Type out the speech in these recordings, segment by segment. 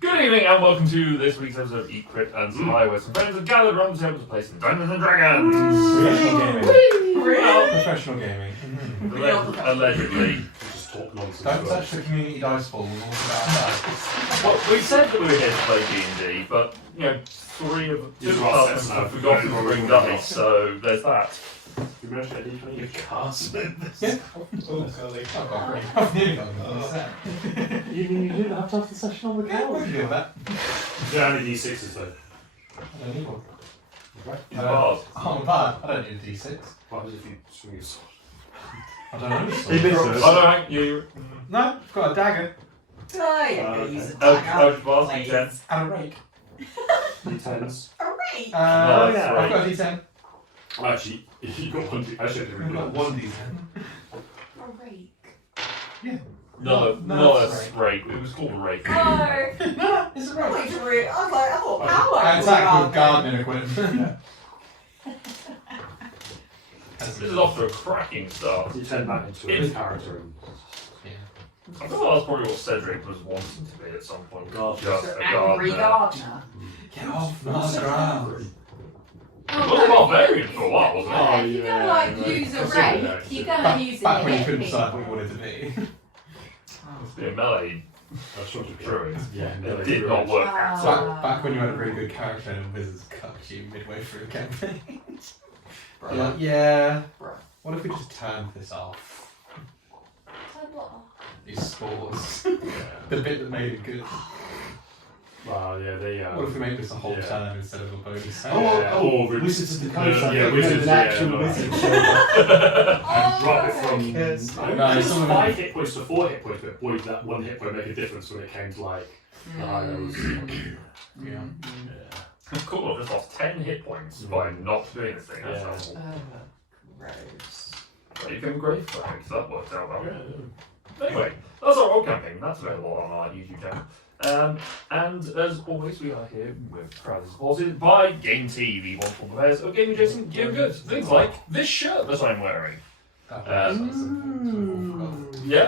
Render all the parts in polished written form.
Good evening and welcome to this week's episode of Eat, Crit and Survive, where some friends have gathered around the table to play some Dungeons and Dragons. Professional gaming. Well, Professional gaming. allegedly. Just talk nonsense. Don't touch the community dice ball. We'll talk about that. Well, we said that we were here to play D&D, but, you know, two of us have forgotten to bring dice, so there's that. You managed to get a D20? You can't. Yeah. Oh, golly. I've nearly got it. You mean you didn't have to have the session on the Yeah, we couch? can deal with that. Yeah, only D6s though. I don't need one. Right. Bars. Oh, I'm bad. I don't need a D6. What happens if you swing your sword? I don't know. He did so. Oh, no, hang you. No, I've got a dagger Oh, yeah, Okay. use a Bars, dagger. D10. and a rake. D10s. A rake. Oh, yeah. I've got a D10. Actually, you got one. Actually, I didn't I've got realise. one D10. A rake. No, that's rake. It was called a rake. No. No, it's a I rake. thought power. I attack with gardening equipment. This is off to a cracking start. You turn back into a character and I thought that's probably what Cedric was wanting to be at some point. God. Just a Angry gardener. gardener. Get off my ground. It was a barbarian for a while, wasn't it? Yeah, if you're gonna like yeah, use a consider that, rake, you're gonna use it Back to when you hit couldn't people. decide what you wanted to be. Be a melee That's what you're druid. Yeah, It did not work at Ah. all. Back when you had a really good character and wizards cucked you midway through the campaign. You're like, yeah. Bruh. What if we just turned this off? These spores. The bit that made it good. Well, yeah, they. What if we make this a whole yeah. turn instead of a bonus turn? Oh, Wizards of the No, Coast. I yeah, think Wizards, an yeah, actual no. wizard showed up. And drop it from Yes. I No, think some of 5 hit points to 4 hit points, but boy, did that 1 hit point make a difference when it came to like the highs. Yeah. Cool, I just lost 10 hit points by not doing this thing. That's Yeah. helpful. Gross. But you can grave flag, so that worked out well. Anyway, that's our old campaign. That's available on our YouTube channel. And as always, we are here with proudly supported by Game Tea, the wonderful purveyors of gaming adjacent gear and goods. Things like this shirt that I'm wearing. Yeah,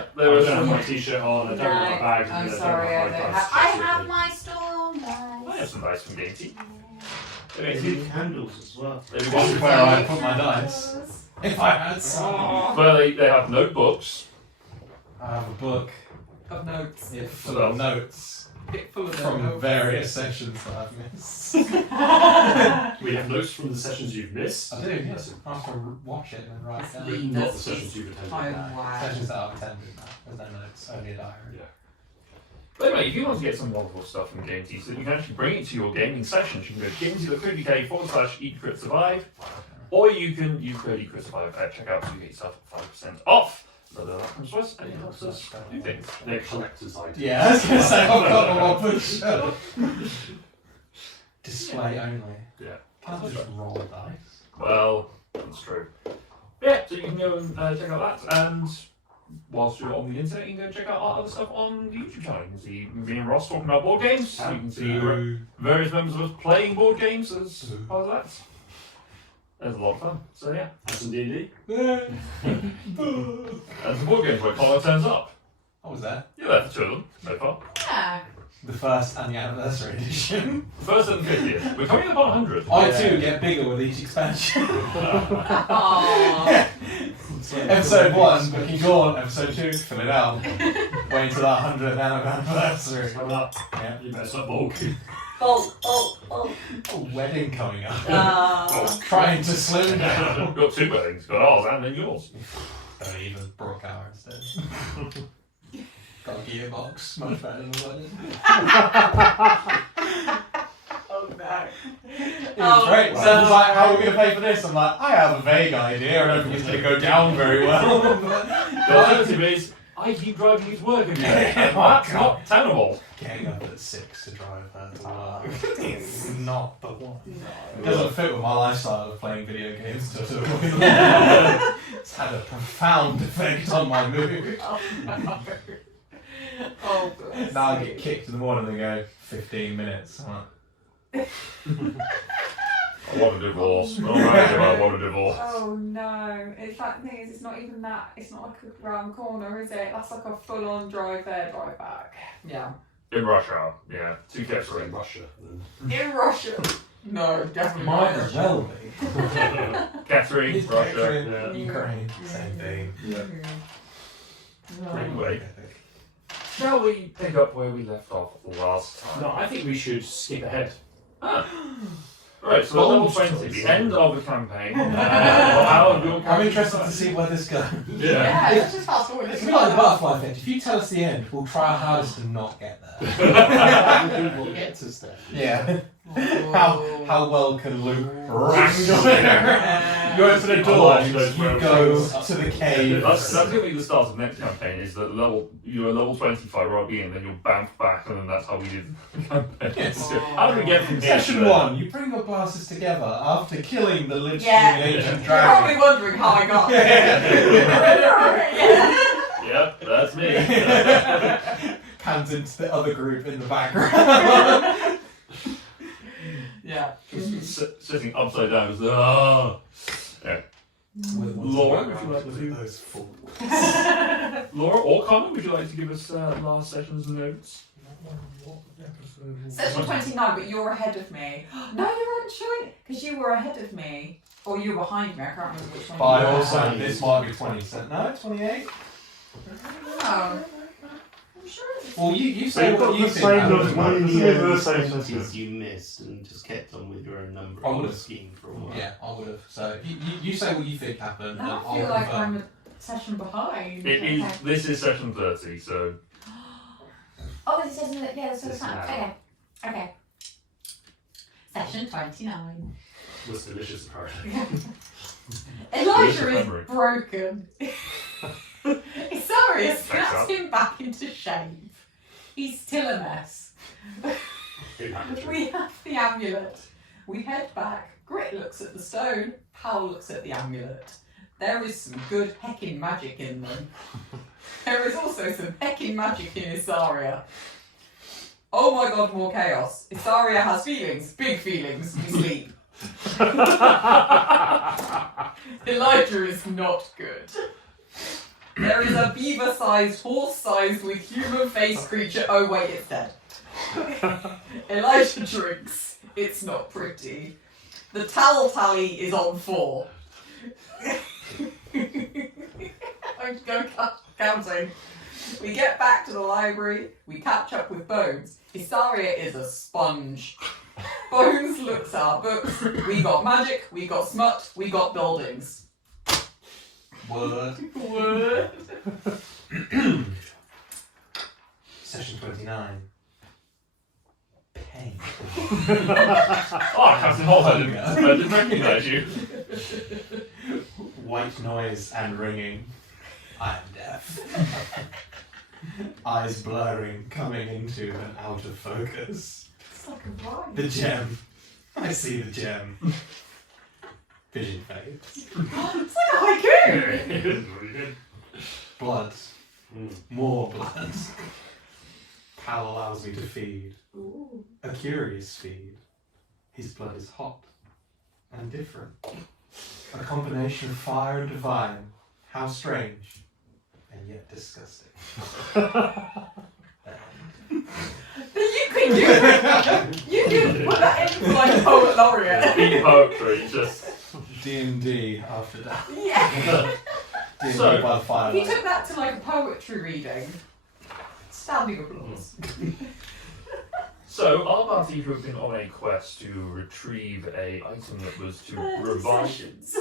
I there don't was have some. my t-shirt on, I don't have my bag. I'm and sorry, I my don't dice. have. I have my storm I have dice. some dice from Game Tea. They did candles as well. There we This go. is where I put my dice. If I had some. Well, they have no books. I have a book Of notes. full of notes Full of from notes. various sessions that I've missed. We have notes from the sessions you've missed. I do, yes. I have to watch it and then write it down. Read. Not the That's sessions you've attended. Homework. Sessions that I've attended now. There's no notes, only a diary. Yeah. But anyway, if you want to get some wonderful stuff from Game Tea so that you can actually bring it to your gaming sessions, you can go to gametea.co.uk/eatcritsurvive, or you can use code eatcritsurvive at checkout to get yourself 5% off. So that comes to us and it helps us do things. They're collector's items. Yeah, I was going to say, I've got them on push. Display only. Yeah. Can't I just roll dice? Well, that's true. Yeah, so you can go and check out that, and whilst you're on the internet, you can go check out our other stuff on the YouTube channel. You can see me and Ross talking about board games. You can see various members of us playing board games as part of that. There's a lot of fun. So yeah, Have some D&D. and some board games where Connor turns up. What was that? You're there for 2 of them so far. Yeah. The first and the anniversary edition. The first and the 50th. We're coming up on 100. I too get bigger with each expansion. Aww. Episode 1, booking gone. Episode 2, fill it out. Wait until that 100th anniversary. Coming up. Yeah. You better start bulking. Oh. Oh, wedding coming up. Uh, Trying to slim down. We've got 2 weddings. Got ours and then yours. Don't even brook hour instead. Got a gearbox, much better than a wedding. oh no. It was great. Sam's like, how are we going to pay for this? I'm like, I have a vague idea. I don't think it's going to go down very well. The alternative is, I keep driving you to work every day. And that's not tenable. Getting up at 6 to drive her to work is not the one. It No. doesn't fit with my lifestyle of playing video games to avoid It's had a profound effect on my mood. Oh no. Oh, bless Now I you. get kicked in the morning and they go, 15 minutes. I'm like, I want a divorce. I want a divorce. Oh no! It's like the thing is, it's not even that. It's not like a round corner, is it? That's like a full-on drive there, drive back. Yeah. In Russia, yeah. To get Sorry, through. Russia. In Russia. No, definitely Might not as Russia. well be. Catherine, It's Russia. Ukraine, Yeah. Ukraine, same thing. Anyway, shall we pick up where we left off last time? No, I think we should skip ahead. Right, so level Bold 20, choice. the end of the campaign. How your I'm character interested to started. see where this goes. Yeah. Yeah, let's just fast forward. It's a bit like the butterfly effect. If you tell us the end, we'll try our hardest to not get there. What gets us there? Yeah. Oh. How well can Luke wrangle her? You open a Or door. you go to the cave. That's going to be the start of the next campaign, is that you're level 25 right in, then you'll bounce back, and then that's how we did the campaign. Yes. So how do we get from here to Session there? 1, you bring your glasses together after killing the literally Yeah. ancient You're probably dragon. wondering how I got there. Yeah. Yep, that's me. Pans into the other group in the background. Yeah. Sitting upside down, just, ah. Laura, would you like to do those fools? Laura or Connor, would you like to give us last session's notes? Session 29, but you're ahead of me. No, you weren't showing because you were ahead of me. Or you were behind me, I can't remember which one. By you were. also, this might be 20 cent. No, 28? No. I'm sure it's Well, you So say you've what got you the think. same Alan. as one in Let's the give it the early same 70s sentence. you missed and just kept on with your own number. I would've. Scheme for a while. Yeah, I would have. So you say what you think happened. Now and I feel I'll like confirm. I'm a session behind. It is. Okay. This is session 30, so Oh, this isn't it. Yeah, that's This fine. now. Okay. Okay. Session 29. Was delicious, apparently. Elijah Delicious is memory. broken. Sorry, Thanks, snaps Al. him back into shape. He's still a mess. In that We have the amulet. We head back. Grit looks at the stone. Powell looks at the amulet. There is some good heckin' magic in them. There is also some heckin' magic in Isaria. Oh my god, more chaos. Isaria has feelings. Big feelings. We sleep. Elijah is not good. There is a beaver-sized, horse-sized with human-faced creature. Oh wait, it's dead. Elijah drinks. It's not pretty. The towel tally is on 4. I'm going counting. We get back to the library. We catch up with Bones. Isaria is a sponge. Bones looks at our books. We got magic. We got smut. We got buildings. Word. Word. Session 29. Pain. oh, Captain Holt, I didn't recognise you. White noise and ringing. I am deaf. Eyes blurring, coming into and out of focus. It's like a rhyme. The gem. I see the gem. Vision fades. It's like a haiku. It is really good. Blood. Mm. More blood. Pal allows me to feed. Ooh. A curious feed. His blood is hot and different. A combination of fire and divine. How strange and yet disgusting. You can do it. You can put that in for like poet laureate. Beat poetry, just. D&D after that. Yeah. D&D So, by If you firelight. took that to like a poetry reading, standing applause. So, our party who have been on a quest to retrieve a item that was to 30 revive. sessions.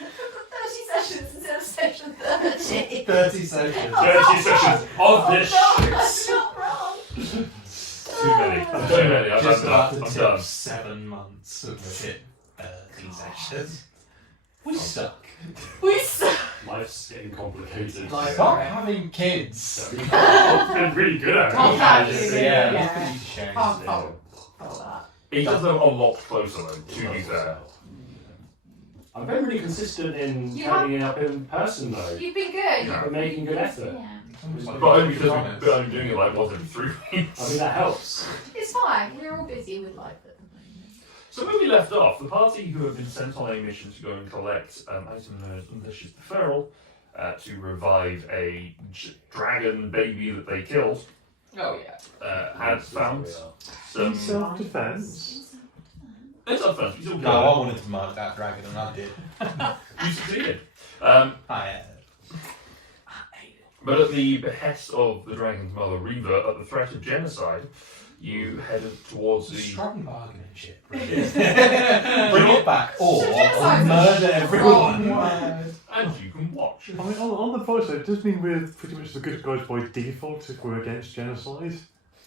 30 sessions instead of session 30. 30 sessions. 30 sessions of this shit. I'm not wrong. Too many. Too many. I've Just had about enough. to I'm tip done. 7 months of shit. 30 sessions. We suck. We suck. Life's getting complicated. Stop having kids. I've been really good at it. Can't have Yeah, you, yeah, yeah. let's put you to shame. Can't follow that. He does them a lot closer, though, to be fair. I've been really consistent in You turning it up in person, though. You've been good. Yeah. I've been making good effort. Yeah. But only because we've been only doing it like once every 3 weeks. I mean, that helps. It's fine. We're all busy with life at the moment. So when we left off, the party who have been sent on a mission to go and collect an item known as Unleashes the Feral to revive a dragon baby that they killed Oh yeah. had found some. Self-defense. It's up front. You still No, I wanted to mark that dragon, and I did. You succeeded. I But at the behest of the dragon's mother, Reva, at the threat of genocide, you headed towards the. strong bargaining chip. Bring it back, or Genocide's a murder everyone. Wrong word. And you can watch. I mean, on the bright side, it does mean we're pretty much the good guys by default if we're against genocide.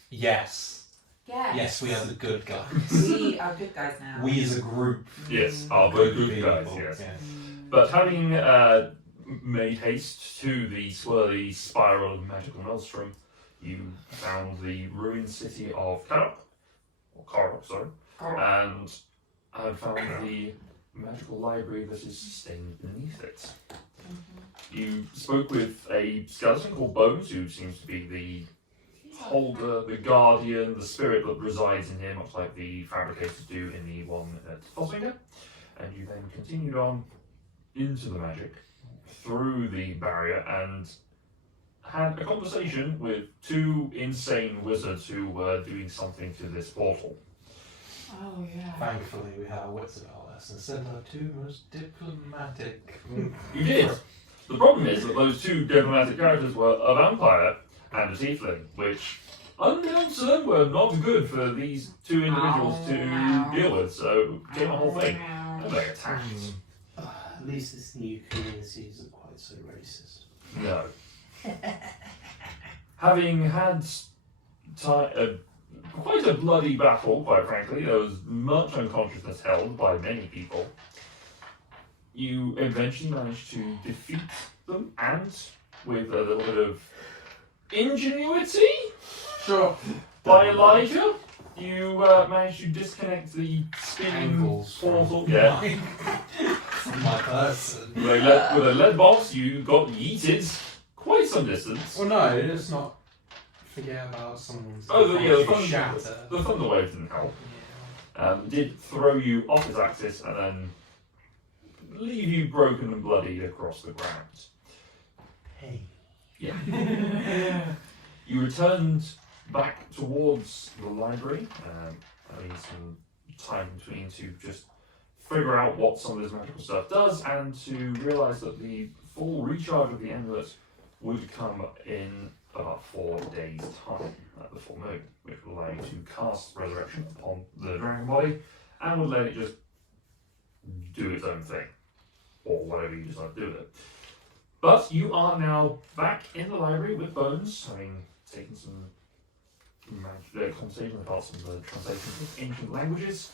Yes. Yes. Yes, we are the good guys. We are good guys now. We as a group. Yes, are the good guys, people, yes. yeah. But having made haste to the swirly spiral of magical maelstrom, you found the ruined city of Karok, sorry, and had found the magical library that is sustained beneath it. You spoke with a skeleton called Bones, who seems to be the holder, the guardian, the spirit that resides in here, much like the fabricators do in the one at Fosfinger. And you then continued on into the magic, through the barrier, and had a conversation with two insane wizards who were doing something to this portal. Oh yeah. Thankfully, we had our wits about us and sent our two most diplomatic. You did. The problem is that those two diplomatic characters were a vampire and a tiefling, which, unbeknownst to them, were not good for these two individuals to deal with, so it became a whole thing. And they attacked. At least this new community isn't quite so racist. No. Having had quite a bloody battle, quite frankly, there was much unconsciousness held by many people. You eventually managed to defeat them, and with a little bit of ingenuity Sure. by Elijah, you managed to disconnect the spinning Angles portal. from Yeah. from my person. With a lead box, you got yeeted quite some distance. Well, no, let's not forget about someone's. Oh, the shatter. The thunder wave didn't help. Yeah. Did throw you off its axis and then leave you broken and bloodied across the ground. Hey. Yeah. You returned back towards the library, having some time between to just figure out what some of this magical stuff does, and to realise that the full recharge of the amulet would come in about 4 days' time at the full moon, which will allow you to cast Resurrection upon the dragon body, and would let it just do its own thing, or whatever you decide to do with it. But you are now back in the library with Bones, having taken some conversation about some of the translations of ancient languages.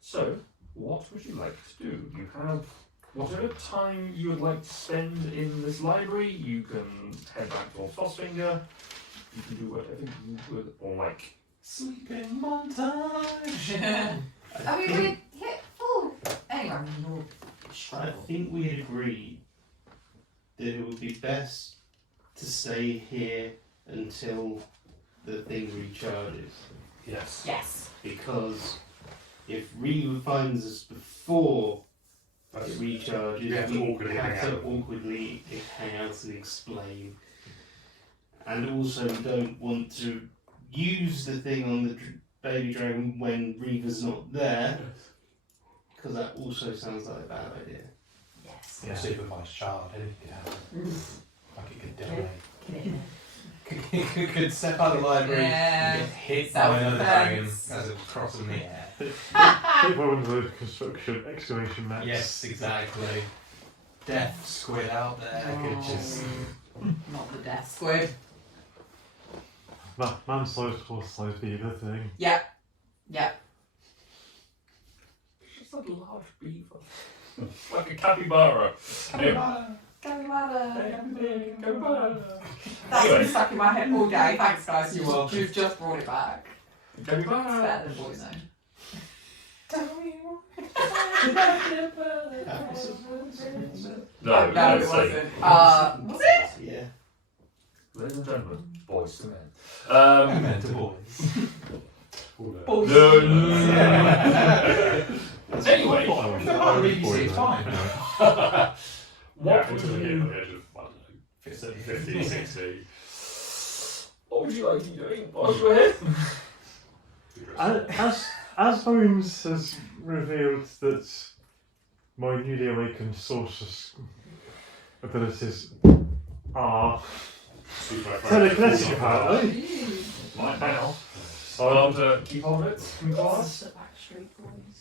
So, what would you like to do? You have whatever time you would like to spend in this library. You can head back towards Fosfinger. You can do whatever you would like. Sleeping montage. I mean, we hit full. Anyway. I think we agreed that it would be best to stay here until the thing recharges. Yes. Yes. Because if Ryu finds us before That's, it recharges, we have to awkwardly have hang to out. awkwardly hang out and explain. And also, we don't want to use the thing on the baby dragon when Reva's not there, because that also sounds like a bad idea. Yes. Yeah, supervised child. Anything could happen. Like it could die. Could step out of the library Yeah. and get hit by another dragon Self-defense. as it was crossing the air. Hit by one of those construction excavation mats. Yes, exactly. Death squid out there could just. Not the death squid. Man-sized, horse-sized beaver thing. Yeah. It's just a large beaver. It's like a capybara. Capybara. Capybara. That's Anyway. been stuck in my head all day. Thanks, guys. You're welcome. You've just brought it back. It's Capybara. better than Boyzone. No, No, it it's wasn't. Was it? Yeah. Ladies and gentlemen, boys to men. Meant to boys. Boys. No. Anyway, I wish No, I was really, boy it's then. fine. what Until would we get you, on the edge of, I don't know, 50, 60. What would you like to be doing whilst you're here? As Bones has revealed that my newly awakened sorceress abilities are telekinetic, apparently. Right now. So I want to keep on it in class. The Backstreet Boys.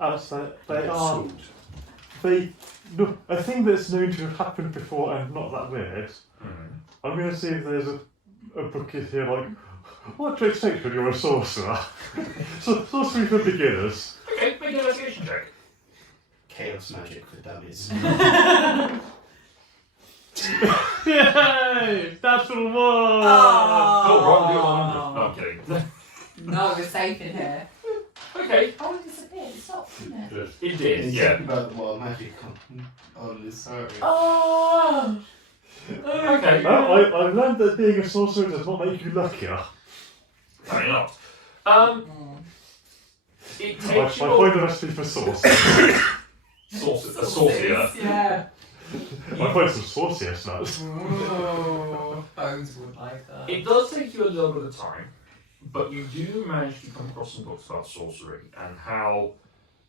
As they are, no, a thing that's known to have happened before and not that weird. I'm going to see if there's a bucket here, like, what to expect when you're a sorcerer? Sorcery for beginners. Okay, make an investigation check. Chaos magic for dummies. Yay! Natural one! Oh, wrong, do one. No, I'm kidding. No, we're safe in here. Okay, Oh, it disappeared. It's not, isn't it? it did, It's yeah. about the wild magic on this area. Oh! Okay. I've learned that being a sorcerer does not make you luckier. Fair enough. It I takes you find a recipe for sauce. a saucier. Yeah. I find some sauciest nuts. Ooh, Bones would like that. It does take you a little bit of time, but you do manage to come across some books about sorcery and how,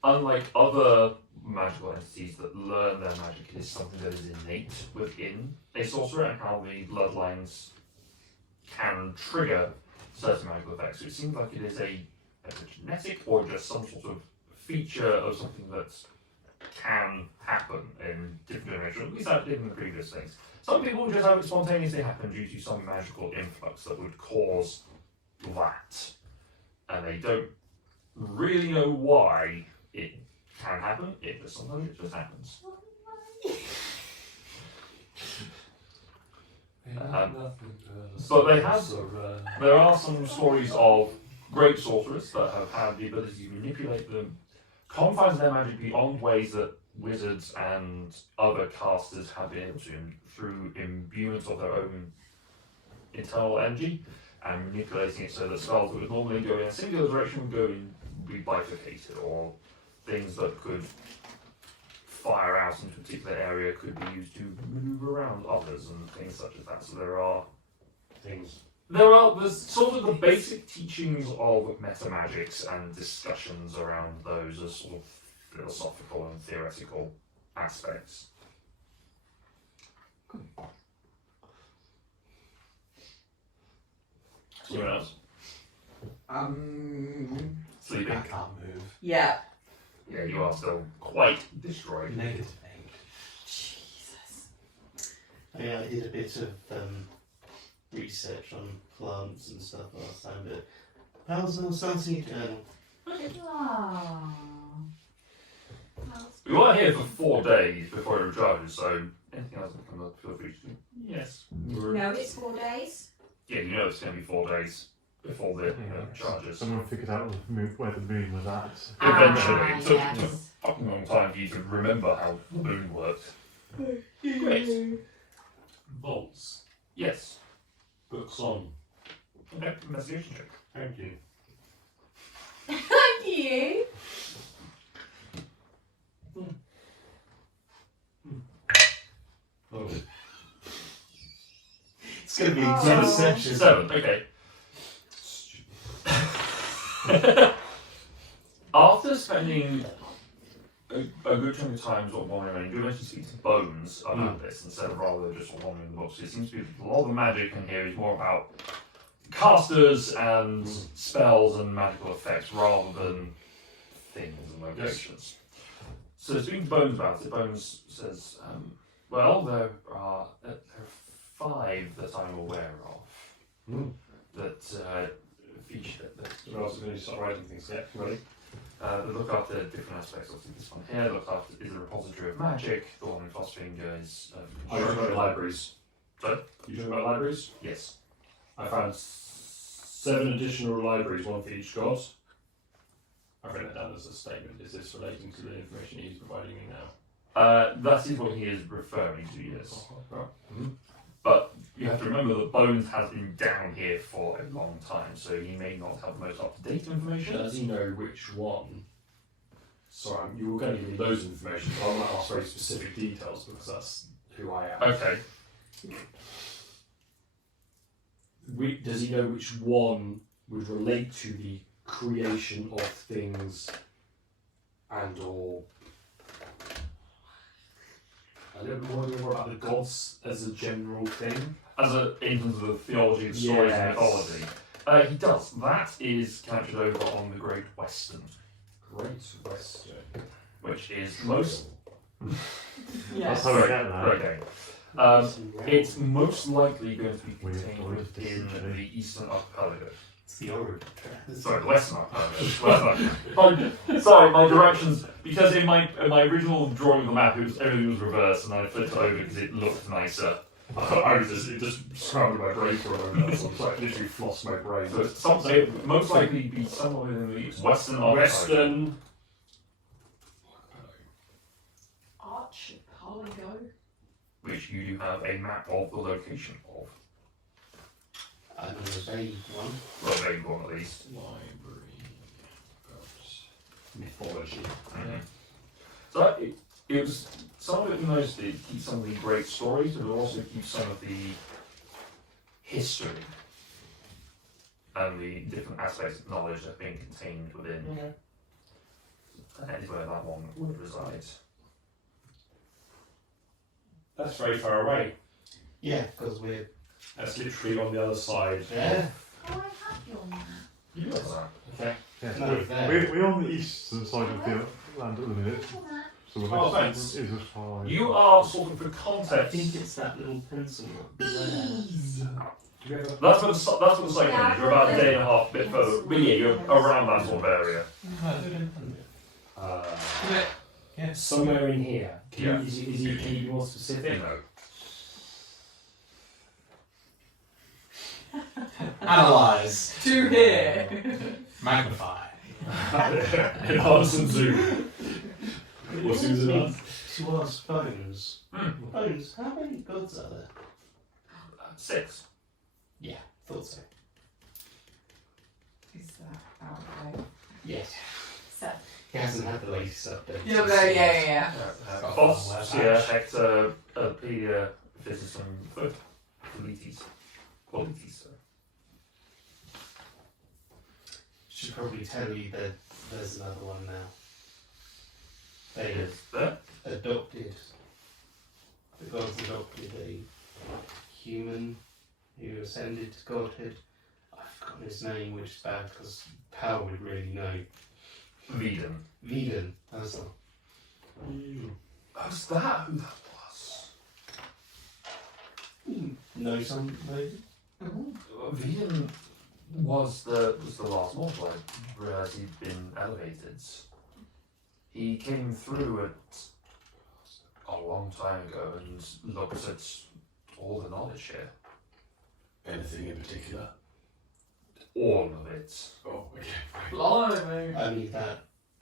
unlike other magical entities that learn their magic, it is something that is innate within a sorcerer, and how the bloodlines can trigger certain magical effects. So it seems like it is a genetic or just some sort of feature of something that can happen in different generations. At least that did in the previous things. Some people just have it spontaneously happen due to some magical influx that would cause that. And they don't really know why it can happen, sometimes it just happens. But they have, there are some stories of great sorcerers that have had the ability to manipulate the confines of their magic beyond ways that wizards and other casters have been able to through imbuement of their own internal energy and manipulating it so that spells that would normally go in a singular direction would go in, be bifurcated, or things that could fire out into a particular area could be used to maneuver around others and things such as that. So there's sort of the basic teachings of meta magics and discussions around those as sort of philosophical and theoretical aspects. Someone else? Sleeping? I can't move. Yeah. Yeah, you are still quite destroyed. -8. Jesus. Yeah, I did a bit of research on plants and stuff last time, but how's no Sunseed Journal? Aww. We were here for 4 days before it recharges, so anything else that comes up, feel free to do. Yes. No, it's 4 days. Yeah, you know it's going to be 4 days before the charges. Someone figured out where the moon was at. Eventually. It took yes. a fucking long time for you to remember how the moon worked. Great. Bolts. Yes. Books on. Okay, investigation check. Thank you. Thank you. Oh. It's going to be Oh. exam session. 7, okay. After spending a good chunk of time sort of wandering, you eventually speak to Bones about this instead of rather just sort of wandering the books. It seems to be a lot of the magic in here is more about casters and spells and magical effects rather than things and locations. So speaking to Bones about it, Bones says, well, there are 5 that I'm aware of that feature that We're also going to start writing things yet. Ready? they look after different aspects. Obviously, this one here look after is a repository of magic. The one in Frostfinger is. Are you talking about libraries? Sorry? You talking about libraries? Yes. I found 7 additional libraries, one for each god. I've written it down as a statement. Is this relating to the information he's providing me now? That is what he is referring to. Yes. Right. But you have to remember that Bones has been down here for a long time, so he may not have the most up-to-date information. Does he know which one? Sorry, you were going to give me loads of information, but I want to ask very specific details because that's who I am. Okay. Does he know which one would relate to the creation of things and or a little bit more about the gods as a general thing? In terms of the theology and stories and Yes. mythology. He does. That is captured over on the Great Western, Great Western. which is most. That's Yes. how we get there. Okay. It's most likely going to be contained Weird within distance. the Eastern Archipelago. It's the origin. Sorry, the Western Archipelago. Sorry, my directions, because in my original drawing of the map, everything was reversed, and I flipped it over because it looked nicer. It just scrambled my brain for a moment. It's like literally flossed my brain. So it's something most likely be somewhere within the Western Archipelago. Western. Archipelago. Which you do have a map of the location of. I know a vague one. Well, maybe one at least. Library. Mythology. So it was some of it managed to keep some of the great stories, but it also keeps some of the history and the different aspects of knowledge that have been contained within. Okay. That is where that one would reside. That's very far away. Yeah, because we're That's literally on the other side. there. Oh, I have your map. You know that. Okay. Yeah, No, there. we're on the eastern side of the land at the minute, Your map. so the Oh, western thanks. is as far. You are sort of for I context. think it's that little pencil up there. That's what the cycling is. You're about a day and a half, bit further. But yeah, you're around that sort of area. Somewhere in here. Can Yeah. you be more specific? You know. Analyze. To here. Magnify. Enhance and zoom. What's Susan on? To ask Bones. Hmm. Bones, how many gods are there? 6. Yeah, thought so. Is that out of date? Yes. So. He hasn't had the latest update. Yeah, but yeah. Phos, Sia, Hector, Pedia, Physis, and Foot. Qualities. Sorry. Should probably tell you that there's another one now. They Is there? adopted. The gods adopted a human who ascended to godhood. I've forgotten his name, which is bad because Pal would really know. Veden. Veden, that's all. Who's that? Who that was? Know some maybe? Veden was the last mortal. I realised he'd been elevated. He came through it a long time ago and looked at all the knowledge here. Anything in particular? All of it. Oh, okay. Blimey. I mean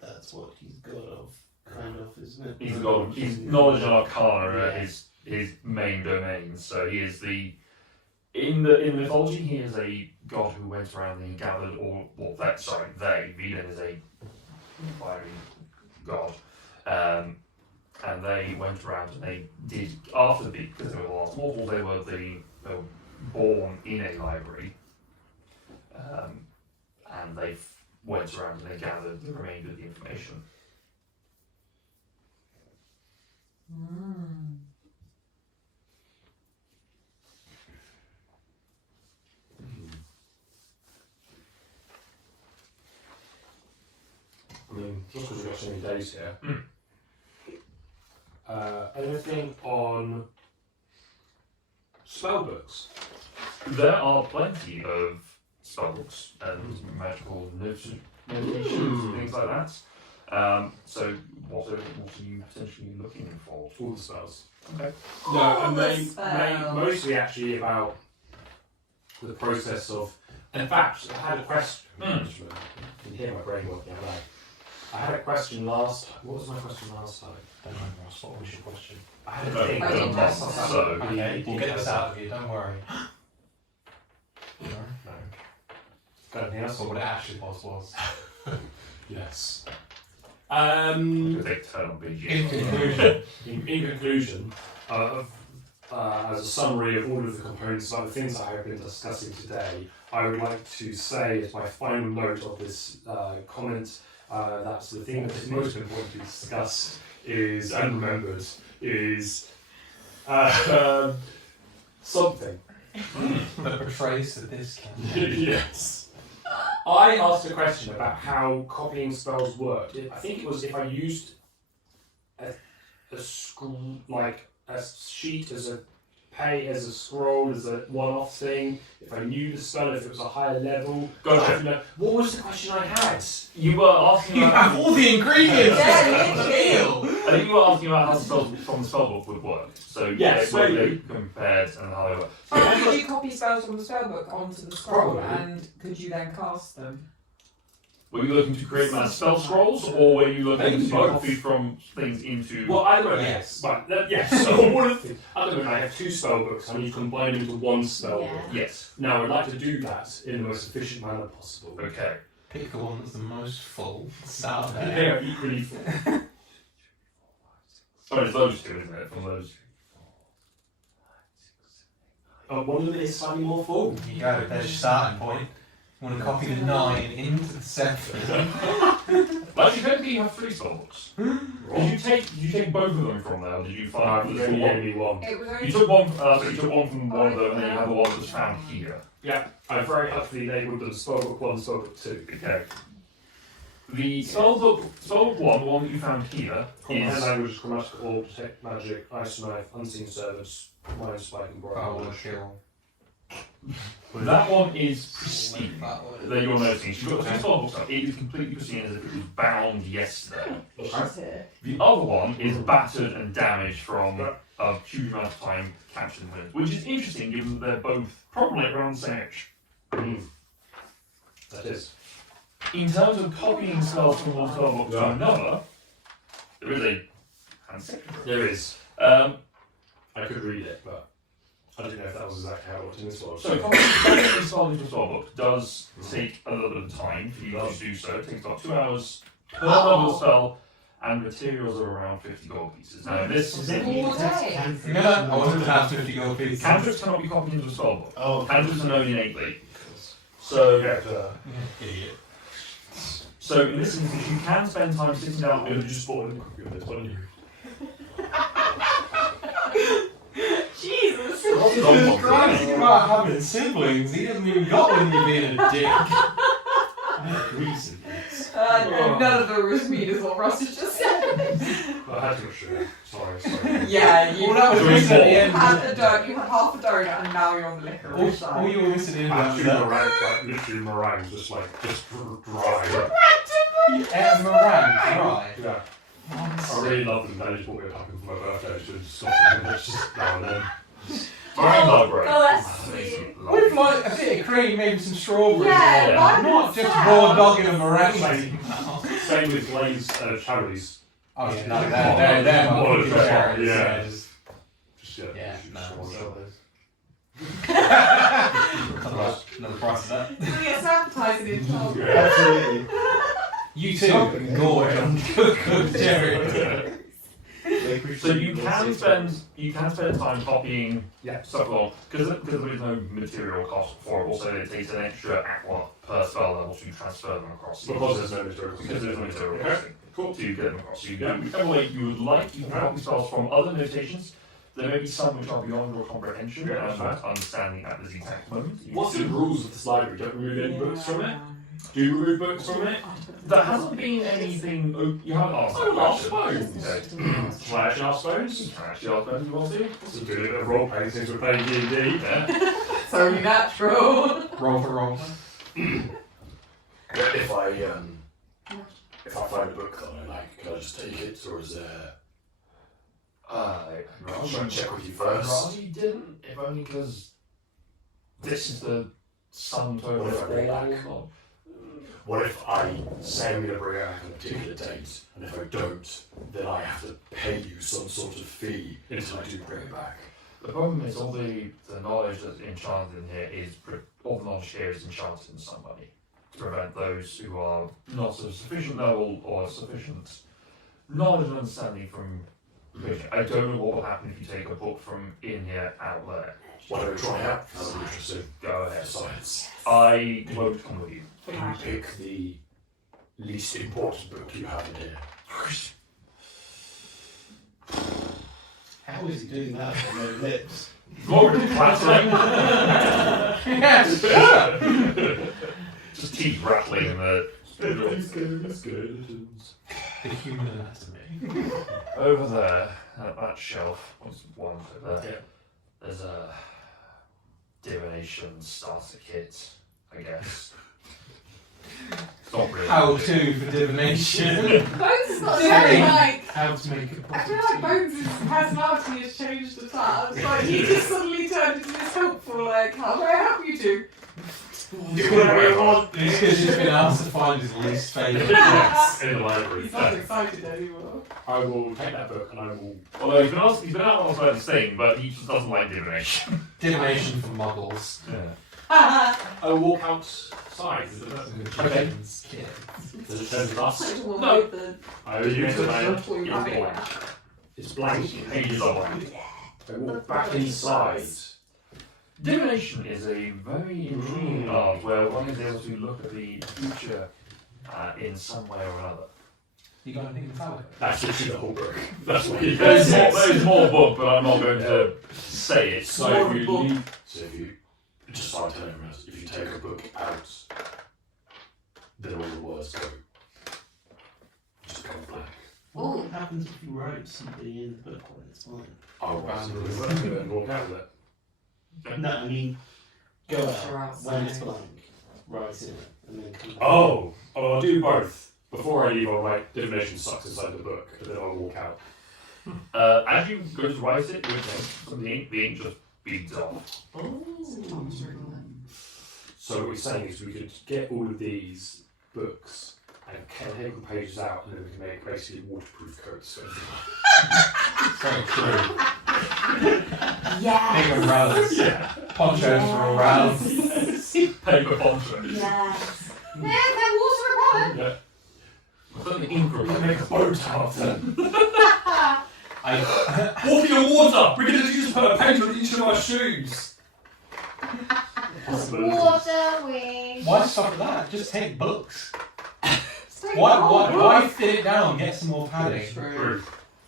that's what he's got of, kind of, isn't it? He's got his knowledge and arcana are Yeah. his main domains. So he is the in mythology he is a god who went around and he gathered all Veden is a fiery god. And they went around and they did because they were the last mortals, they were born in a library. And they went around and they gathered the remainder of the information. I mean, just because we've got so many days here. Mm. Anything on spell books? There are plenty of spellbooks and magical notations and things like that. So what are you potentially looking for? All the spells. Okay. No, and the they spells. mostly actually about the process of. And in fact, I had a question. You can hear my brain working out loud. I had a question last. What was my question last time? Don't mind, Ross. What was your question? I had a No, thing. I didn't know. So Okay, we'll get this out of you. Don't worry. No. Got anything else? That's what it actually was. Yes. because they turn on BG. In conclusion, In conclusion, as a summary of all of the components, like the things that I've been discussing today, I would like to say as my final note of this comment, that's the thing that is most important to discuss is, and remembered, is something. That betrays the discount. Yes. I asked a question about how copying spells worked. I think it was if I used a sheet as a scroll, as a one-off thing. If I knew the spell, if it was a higher level. Gotcha. What was the question I had? You were asking You about. have all the ingredients! Yeah, literally. I think you were asking about how the spell from the spellbook would work. So Yes, what maybe. they compared and how they work. So could you copy spells from the spellbook onto the scroll, Probably. and could you then cast them? Were you looking to create mass spell scrolls, or were you looking Maybe to both. copy from things into? Well, I don't know. Yes. But yes. So one of the things, at the moment I have two spell books. I need to combine them into one spell book. Yeah. Yes. Now I'd like to do that in the most efficient manner possible. Okay. Pick the one that's the most full. It's out They there. are equally full. Oh, it's those two, isn't it? From those. One of them is slightly more full. You go, there's your starting point. You want to copy the 9 into the 7. Well, actually, technically you have 3 spellbooks. Did you take both of them from there, or did you find There's there's only one? only one. It was You only took one. So you took one from one of them, and then you have the one that's found here. Yeah, I very helpfully labelled them spellbook 1, spellbook 2. Okay. The spellbook 1, the one that you found here, Command is language, grammatical orb, detect magic, ice knife, unseen servants, mind spike, and Oh, bright. kill. that one is pristine. That one. That you're noticing. So you've got the 2 spellbooks up. It is completely pristine as if it was bound yesterday. The other one is battered and damaged from a huge amount of time captured in winds, which is interesting given that they're both probably around the same age. That is. In terms of copying spells from one spellbook to another, there is a hand secretary. There is. Um, I could read it, but I didn't know if that was exactly how it worked in this world. so copying a spell into a spellbook does take a little bit of time for you to do so. It takes about 2 hours per level spell, and materials are around 50 gold pieces. Now this is it. all day. Yeah, I wanted to have 50 gold pieces. Cantrips cannot be copied into a spellbook. Oh, Cantrips are known innately. So Idiot. So in this instance, you can spend time sitting down you and just bought a copy of this, wouldn't you? Jesus. Jesus Christ, think about having siblings. He hasn't even got one, you being a dick. Reason. None of them were as mean as what Ross has just said. I had to sugar. Sorry. Yeah, you All that was missing at the you end. had a donut, you had half a donut, and now you're on the liquor. All you were missing at the end was Actually, that. meringue, like literally meringue, just dry. You ate a meringue dry. Yeah. I really love them. They just bought me a pumpkin for my birthday, so just stop it. It's just now and then. meringue are great. Oh, that's sweet. With like a bit of cream, maybe some strawberries. Yeah, in there. mine Not was just sad. raw dog in a meringue. Same with glazed cherries. Oh yeah, no, they're my Oh, cookie okay, cherries. yeah. Yeah, just Just yeah, just no. strawberries. Another price of that. It's advertising in top. absolutely. You too can gorge on cooked cherries. So you can spend time copying Yeah. stuff along because there is no material cost for it. Also, it takes an extra aqua per spell level to transfer them across. Because there's no material. Because there's no material Okay. cost. Cool. To get them across. So you can whichever way you would like. You can copy spells from other notations. There may be some which are beyond your comprehension Yeah, and that's understanding at this exact moment. What's the rules of this library? Don't remove any books from it? Do you remove books from it? There hasn't been anything. You haven't asked. Oh, that last question. bones. Okay. Flash our stones? You can actually ask them if you want to. It's a good bit of role playing since we're playing D&D. Yeah. So natural. Roll for roll. If I find a book that I like, can I just take it, or is there? Should I check with you first? Rather you didn't, if only because this is the sum total What if I of bring all back? of What if I say I'm going to bring it back on a particular date, and if I don't, then I have to pay you some sort of fee until I do bring it back? the problem is all the knowledge that's enchanted in here is all the knowledge here is enchanted in somebody to prevent those who are not of sufficient level or sufficient knowledge and understanding from which I don't know what will happen if you take a book from in here out there. Why don't we try it out? That'll be interesting. Go ahead. Besides, I won't come with you. can you pick the least important book you have in here? How is he doing that with no lips? Glory to clattering. Yes. Just teeth rattling the. The human anatomy. Over there, at that shelf, what's one over there? Yeah. There's a divination starter kit, I guess. It's not really. How to for divination. Bones is not Sorry. very like. How to make a I pot feel of like tea. Bones' personality has changed a tad. It's like he just suddenly turned into this helpful, like, how may I help you two? Whatever you want. This kid's just been asked to find his least favourite. Yes, in the library. He's not excited anymore. I will take that book and I will. Although he's been out on the thing, but he just doesn't like divination. Divination for muggles. I will walk outside. Okay. Kid. Does it turn to us? No. I will use my Rabbit. It's blank. Pages are blank. I walk back inside. Divination is a very intriguing art where one is able to look at the future in some way or another. You got anything to tell That's literally the whole book. That's what it There's is. more book, but I'm not going to say it. So if you leave, so if you just start telling them, if you take a book out, then all the words go. Just go blank. What happens if you wrote something in the book when it's fine? I'll write And something. then walk out of it. No, I mean, go Or out outside. when it's blank, write in it, and then come back. Oh, I'll do both. Before I leave, I'll write divination sucks inside the book, and then I'll walk out. As you go to write it with the ink just beads off. So what we're saying is we could get all of these books and take the pages out, and then we can make basically waterproof coats. So true. Yes. Big umbrellas. Yeah. Ponchos for umbrellas. Paper ponchos. Yes. There's that water repellent. Something ink We can make a boat out of them. I Walking on water! We're going to just put a paint on each of our shoes! Water wings. why stop at that? Just take books. Stay Why thin it down? Get some more padding. True.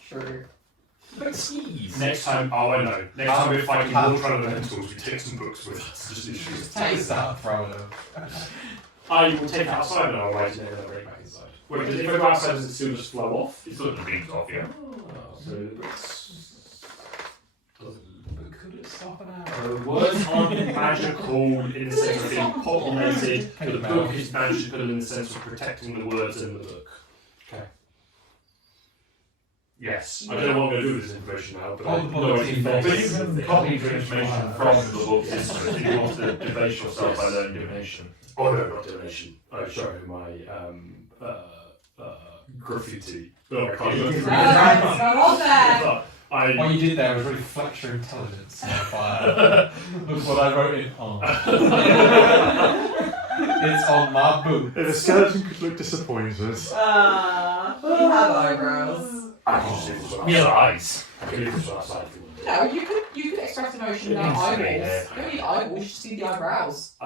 True. Next time, oh I know, next time we're fighting water elementals, we take some books with us. Just issues. Take that, throw it over. I will take it outside and I'll write it in and then bring it back inside. Wait, because if I go outside, does it still just flow off? It's sort of beads off, yeah. So the books. Could it stop an hour? The words aren't magical in the sense of being populated, but the book is magical in the sense of protecting the words in the book. Okay. Yes. I don't know what I'm going to do with this information now, but I Hold the know book it's in But you information. can copy the information from the book's instrument if you want to debase yourself by learning divination. Oh no, not divination. I show him my graffiti. No, I Nice. can't. Go on there. What you did there was really flex your intelligence on fire. Look what I wrote it on. It's on my boot. If a skeleton could look disappointed. You have eyebrows. I can just leave this one He has outside. eyes. I can leave this one outside if you want. No, you could express emotion without It's eyeballs. there. You don't need eyeballs, you see the eyebrows. I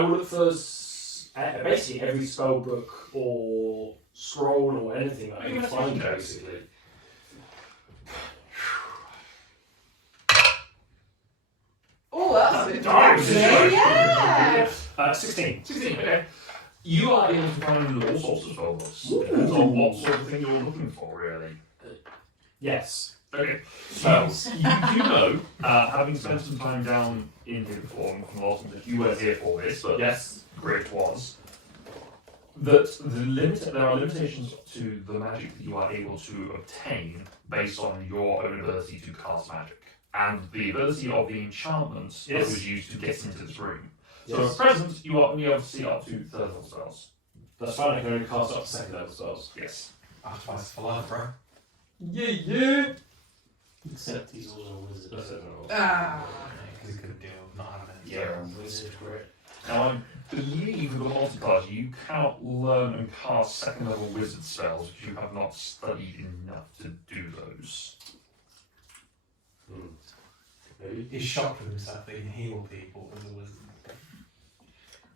will look for basically every spell book or scroll or anything that I can find, basically. Oh, that's a bit Nice. yeah. 16. 16, okay. You are able to find all sorts of spell books. Depends on what sort of thing you're looking for, really. Yes. Okay. Spells. You know, having spent some time down in here before, and from Lawson, that you weren't here for this, but Yes. Grit was, that there are limitations to the magic that you are able to obtain based on your own ability to cast magic. And the ability of the enchantment that Yes. was used to get into this room. So Yes. at present, you are only able to see up to third level spells. That's fine, I can only cast up to second level spells. Yes. Advice for life, bro. Yeah. Except he's also a wizard. That's it. Ah. Because he could deal with not having it. Yeah. Wizard, great. Now, I believe with the multiclass, you cannot learn and cast second level wizard spells because you have not studied enough to do those. Maybe. He's shocked with himself that he can heal people as a wizard.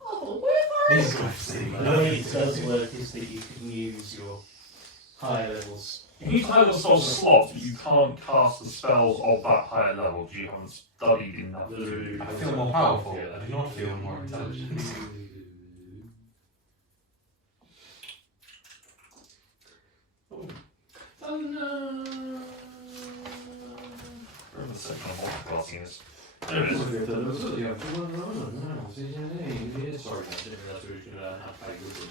Oh, where These guys The way it does work is that you can use your higher levels. You can use higher level spells as slots, but you can't cast the spells of that higher level because you haven't studied enough to do I feel more powerful. I do not feel more intelligent. Where the section of multiclassing is. There it is. Sorry, that's what you're gonna have to play with it.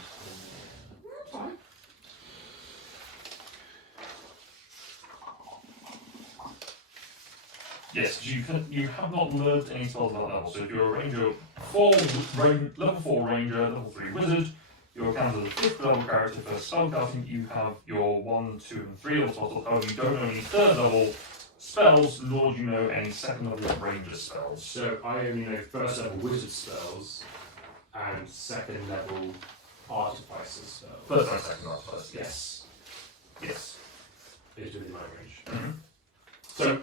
Yes, you have not learned any spells at that level. So if you're a ranger, level 4 ranger, level 3 wizard, you're counted as a 5th level character for spellcasting. You have your 1, 2, and 3 level spells. However, you don't know any 3rd level spells, nor do you know any 2nd level ranger spells. So I only know first level wizard spells and second level artificer spells. First and second artificer. Yes. Yes. Is within my range. Mhm. So,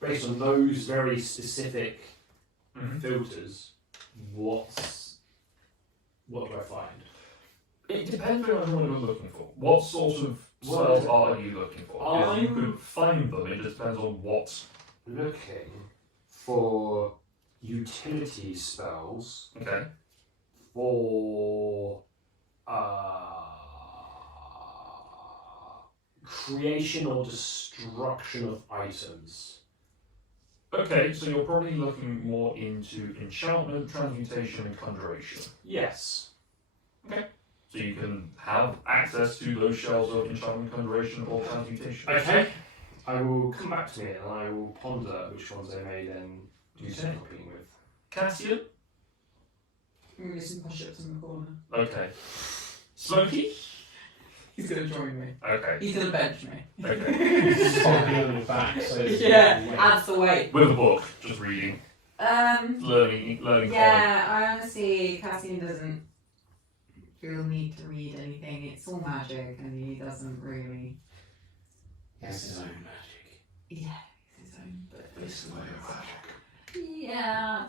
based on those very specific Mhm. filters, what do I find? It depends on what you're looking for. What sort of spells are you looking for? Because you could find them, it just depends on what. Looking for utility spells Okay. for creation or destruction of items. Okay, so you're probably looking more into enchantment, transmutation, and conjuration. Yes. So you can have access to those shells of enchantment, conjuration, or transmutation. Okay. I will come back to it and I will ponder which ones I may then do some Okay. copying with. Cassian? I'm gonna do some push-ups in the corner. Okay. Smokey? He's gonna join me. Okay. He's gonna bench me. Okay. Something on your back, so it's Yeah, adds the weight. With a book, just reading, learning comic. Yeah, I honestly, Cassian doesn't feel need to read anything. It's all magic, and he doesn't really. It's his own magic. Yeah, it's his own, but It's the way of magic. yeah.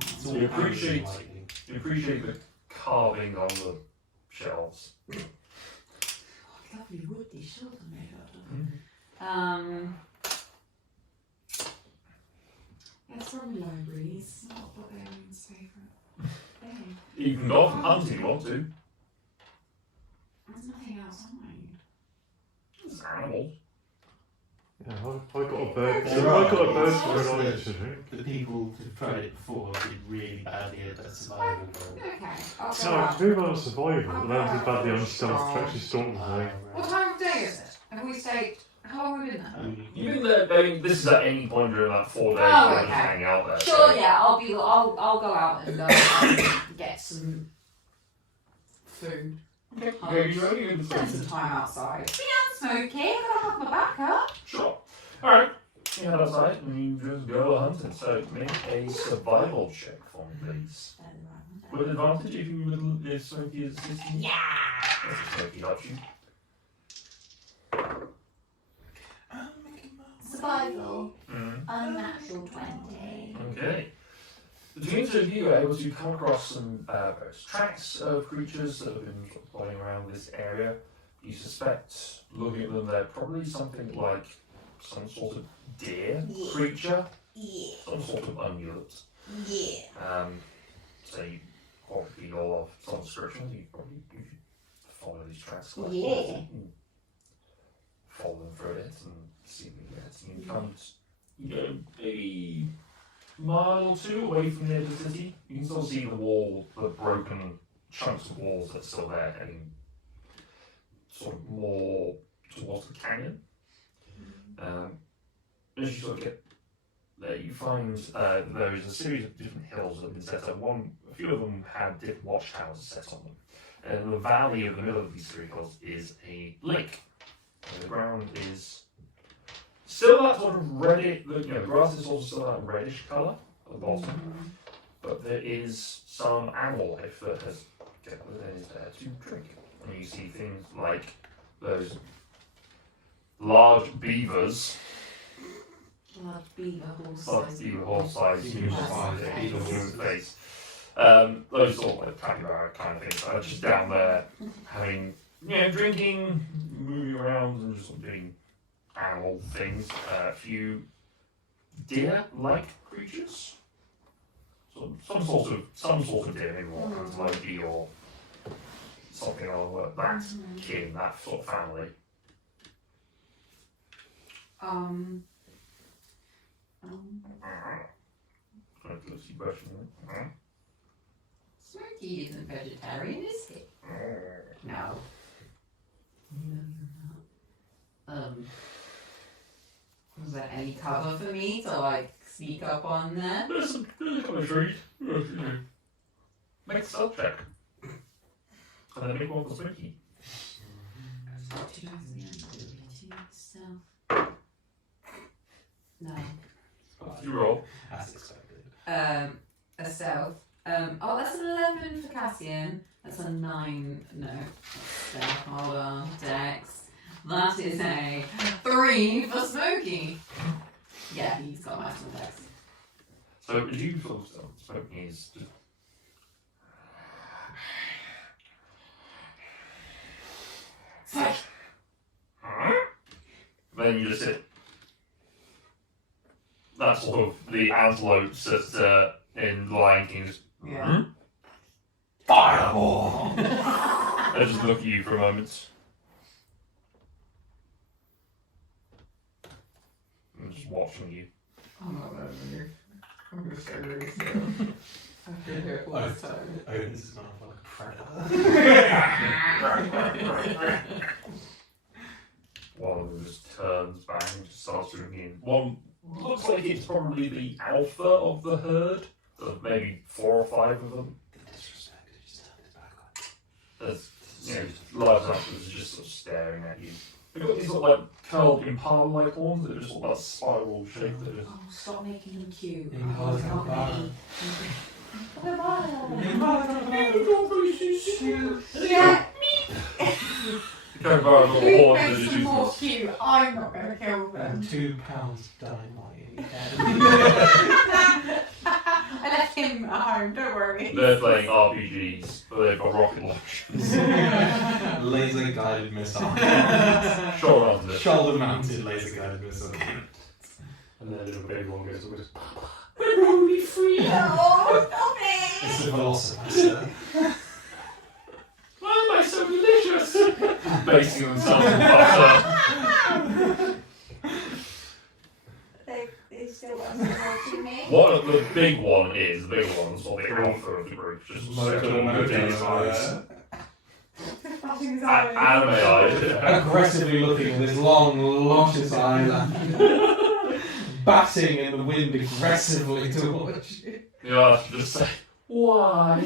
It's You all appreciate- power and lightning. You appreciate the carving on the shelves. What lovely wood these shells are made out of. Mm. It's from libraries, not Barbarian's favourite thing. You can go off and hunt if you want to. There's nothing else on mine. It's animals. Yeah, I got a bird. There I are got a bird it's for just an that orange, I think. The people who've tried it before did really badly at that survival goal. Okay, I'll go No, out. maybe on survival, and then did badly on stealth to actually stalk the thing. What time of day is it? Have we stayed? How long have we been there? You've been there, I mean, this is at any point during that 4 days Oh, you're just okay. hanging out there. Sure, so- yeah, I'll go out and get some food. Okay, yeah, you're only going to Spend some time outside. Yeah, I'm smoky. I gotta have my back up. Sure. Alright. You head outside and you just go hunting. So make a survival check for me, please. With advantage if you if Smokey is assisting. Yeah. If Smokey helps you. Survival. Mm. Unnatural 20. Okay. Between the two of you are able to come across some various tracks of creatures that have been sort of flying around this area. You suspect, looking at them, they're probably something like some sort of deer creature, Yeah. some sort of ungulate. Yeah. So you probably all of some description, you should follow these tracks. Yeah. Follow them through it and see what you get. And you come, you go maybe a mile or 2 away from the edge of the city. You can still see the wall, the broken chunks of walls that are still there, heading sort of more towards the canyon. As you sort of get there, you find there is a series of different hills that have been set up. A few of them had different watchtowers set on them. And in the valley of the middle of these 3 hills is a lake. And the ground is still that sort of reddish, the grass is also still that reddish colour, at the bottom. But there is some animal life that is there to drink. And you see things like those large beavers, Large beaver horse. horse-sized Human size beaver beavers. with face. Those sort of like capybara kind of things are just down there having, drinking, moving around, and just sort of doing animal things. A few deer-like creatures. Some sort of deer, maybe more antelope or something along that kin, that sort of family. Smokey isn't vegetarian, is he? No. No, you're not. Was there any cover for me to like sneak up on there? There's a couple of trees. Make a stealth check. And then make one for Smokey. No. You roll. As expected. A stealth. Oh, that's an 11 for Cassian. That's a 9. No. Stealth. Hold on. Dex. That is a 3 for Smokey. Yeah, he's got maximum Dex. So as you sort of Smokey is just then you just sit. That's sort of the antelopes that in Lion King just Yeah. Fireball! they just look at you for a moment. And just watching you. I'm not gonna move. I'm gonna stay really still. I've been here all this time. Oh, this is not like a predator. One of them just turns back and just starts drinking. One looks like it's probably the alpha of the herd. There's maybe 4 or 5 of them. The disrespect, he just turned his back on. There's live actors just sort of staring at you. They've got these sort of like curled impala-like horns that are just sort of like spiral shaped. That just Oh, stop making them cute. Impala, It's not gonna impala. be. Yeah. Capybara little Who horns that makes just them more use cute? I'm not gonna kill them. And 2 pounds dynamite in your head. I left him at home, don't worry. They're playing RPGs, but they've got rocket launchers. Laser guided missile. Short answer. Shoulder mounted laser guided missile. And then a little baby one goes, always, We'll be free. Oh, stop it! It's a velocipaster. Why am I so delicious? Basing themselves on butter. They still want to talk to me. What the big one is, the big one's sort of the alpha of the group. Just anime eyes. Aggressively looking with his long, luscious eyes, batting in the wind aggressively towards you. You have to just say, why?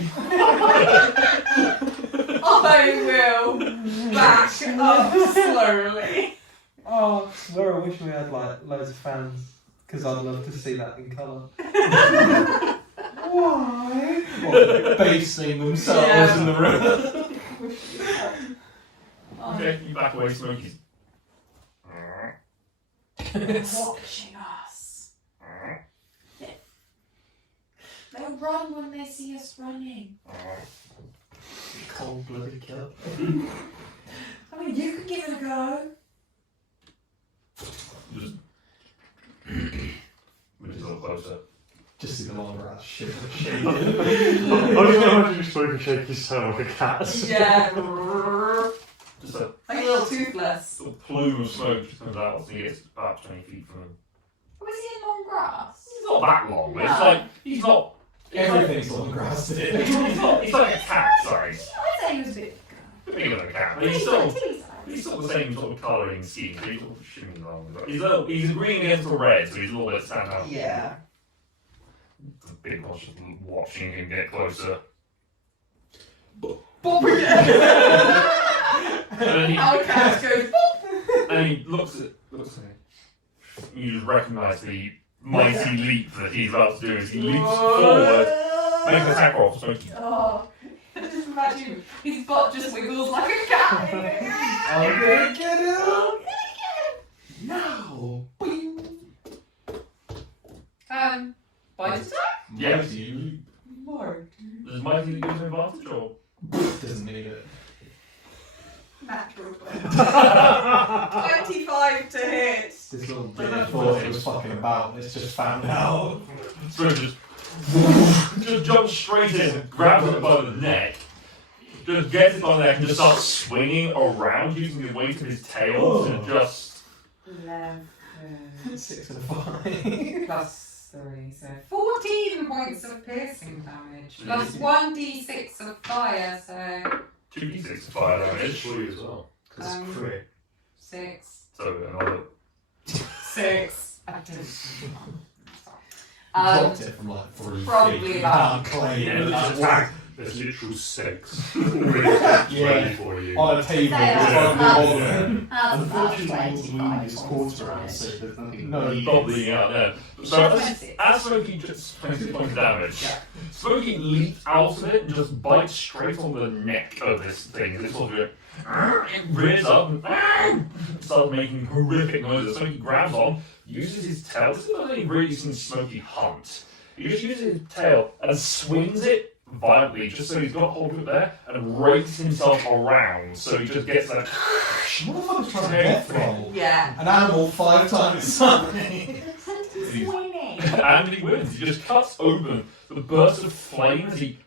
I will back up slowly. Oh, I swear I wish we had like loads of fans, because I'd love to see that in colour. Why? Or basing themselves in the river. Okay, you back away, Smokies. Watching us. They'll run when they see us running. Cold-blooded killer. I mean, you can give it a go. Just move a little closer. Just see the long grass shit. I just imagine you spoke shake his tail like a cat. Yeah. Just a Like a little toothless. little plume of smoke just comes out, so he gets about 20 feet from him. Was he in long grass? He's not that long, but it's No. like, he's not. Everything's long grass today. He's like a cat size. I'd say he was a bit Bigger than a cat, but he's still. He's sort of the same sort of colouring scheme, so he's sort of shimmying along. He's green against the red, so he's a little bit stand out. Yeah. The big one's just watching him get closer. And then he, Our cat goes. and he looks at him. You just recognise the mighty leap that he's about to do as he leaps forward. Make an attack roll, Smokey. Oh, just imagine his butt just wiggles like a cat. I'm gonna get him! No! Bite attack? Yeah. Mighty More. Does Mighty Leap give him advantage or? doesn't need it. Natural 20. 25 to hit. This little deer thought it was fucking about. It's just found out. So just jumps straight in, grabs it by the neck, just gets it by the neck and just starts swinging around using the weight of his tail to just... 11 6 and 5. plus 3, so 14 points of piercing damage. Plus 1d6 of fire, so 2d6 fire damage. Three as well. Because Um, it's crit. 6. So another... 6. I didn't. Dropped it from like 3 probably feet. You about- can't claim Yeah, that. whack. There's literal stakes ready Yeah. for you. On a table. That's- Unfortunately, Unfortunately, the wound is 25 quarter round, so there's nothing. No, bleeding. Not bleeding out there. So as Smokey just 26 points of damage, Yeah. Smokey leaps out of it and just bites straight on the neck of this thing. This sort of it rears up and starts making horrific noises. Smokey grabs on, uses his tail. This is not really really seen Smokey hunt. He just uses his tail and swings it violently, just so he's got hold of it there, and rakes himself around. So he just gets that. Motherfucker's trying to death roll. Yeah. An animal 5 times its size. And he wins. He just cuts open the burst of flame as he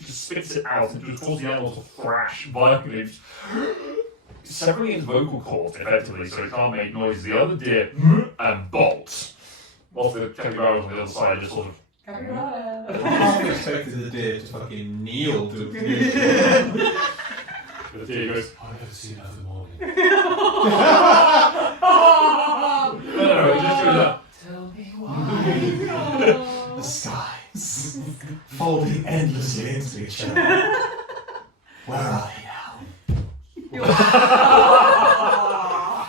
just spits it out and just causes the animal to thrash violently, severing its vocal cords effectively so it can't make noise. The other deer and bolts. Whilst the capybara on the other side just sort of. Capybara. I half expected the deer to fucking kneel to The deer goes, I'll never see another morning. No, it just goes up. Tell me why. the skies, folding endlessly into each other. Where are they now?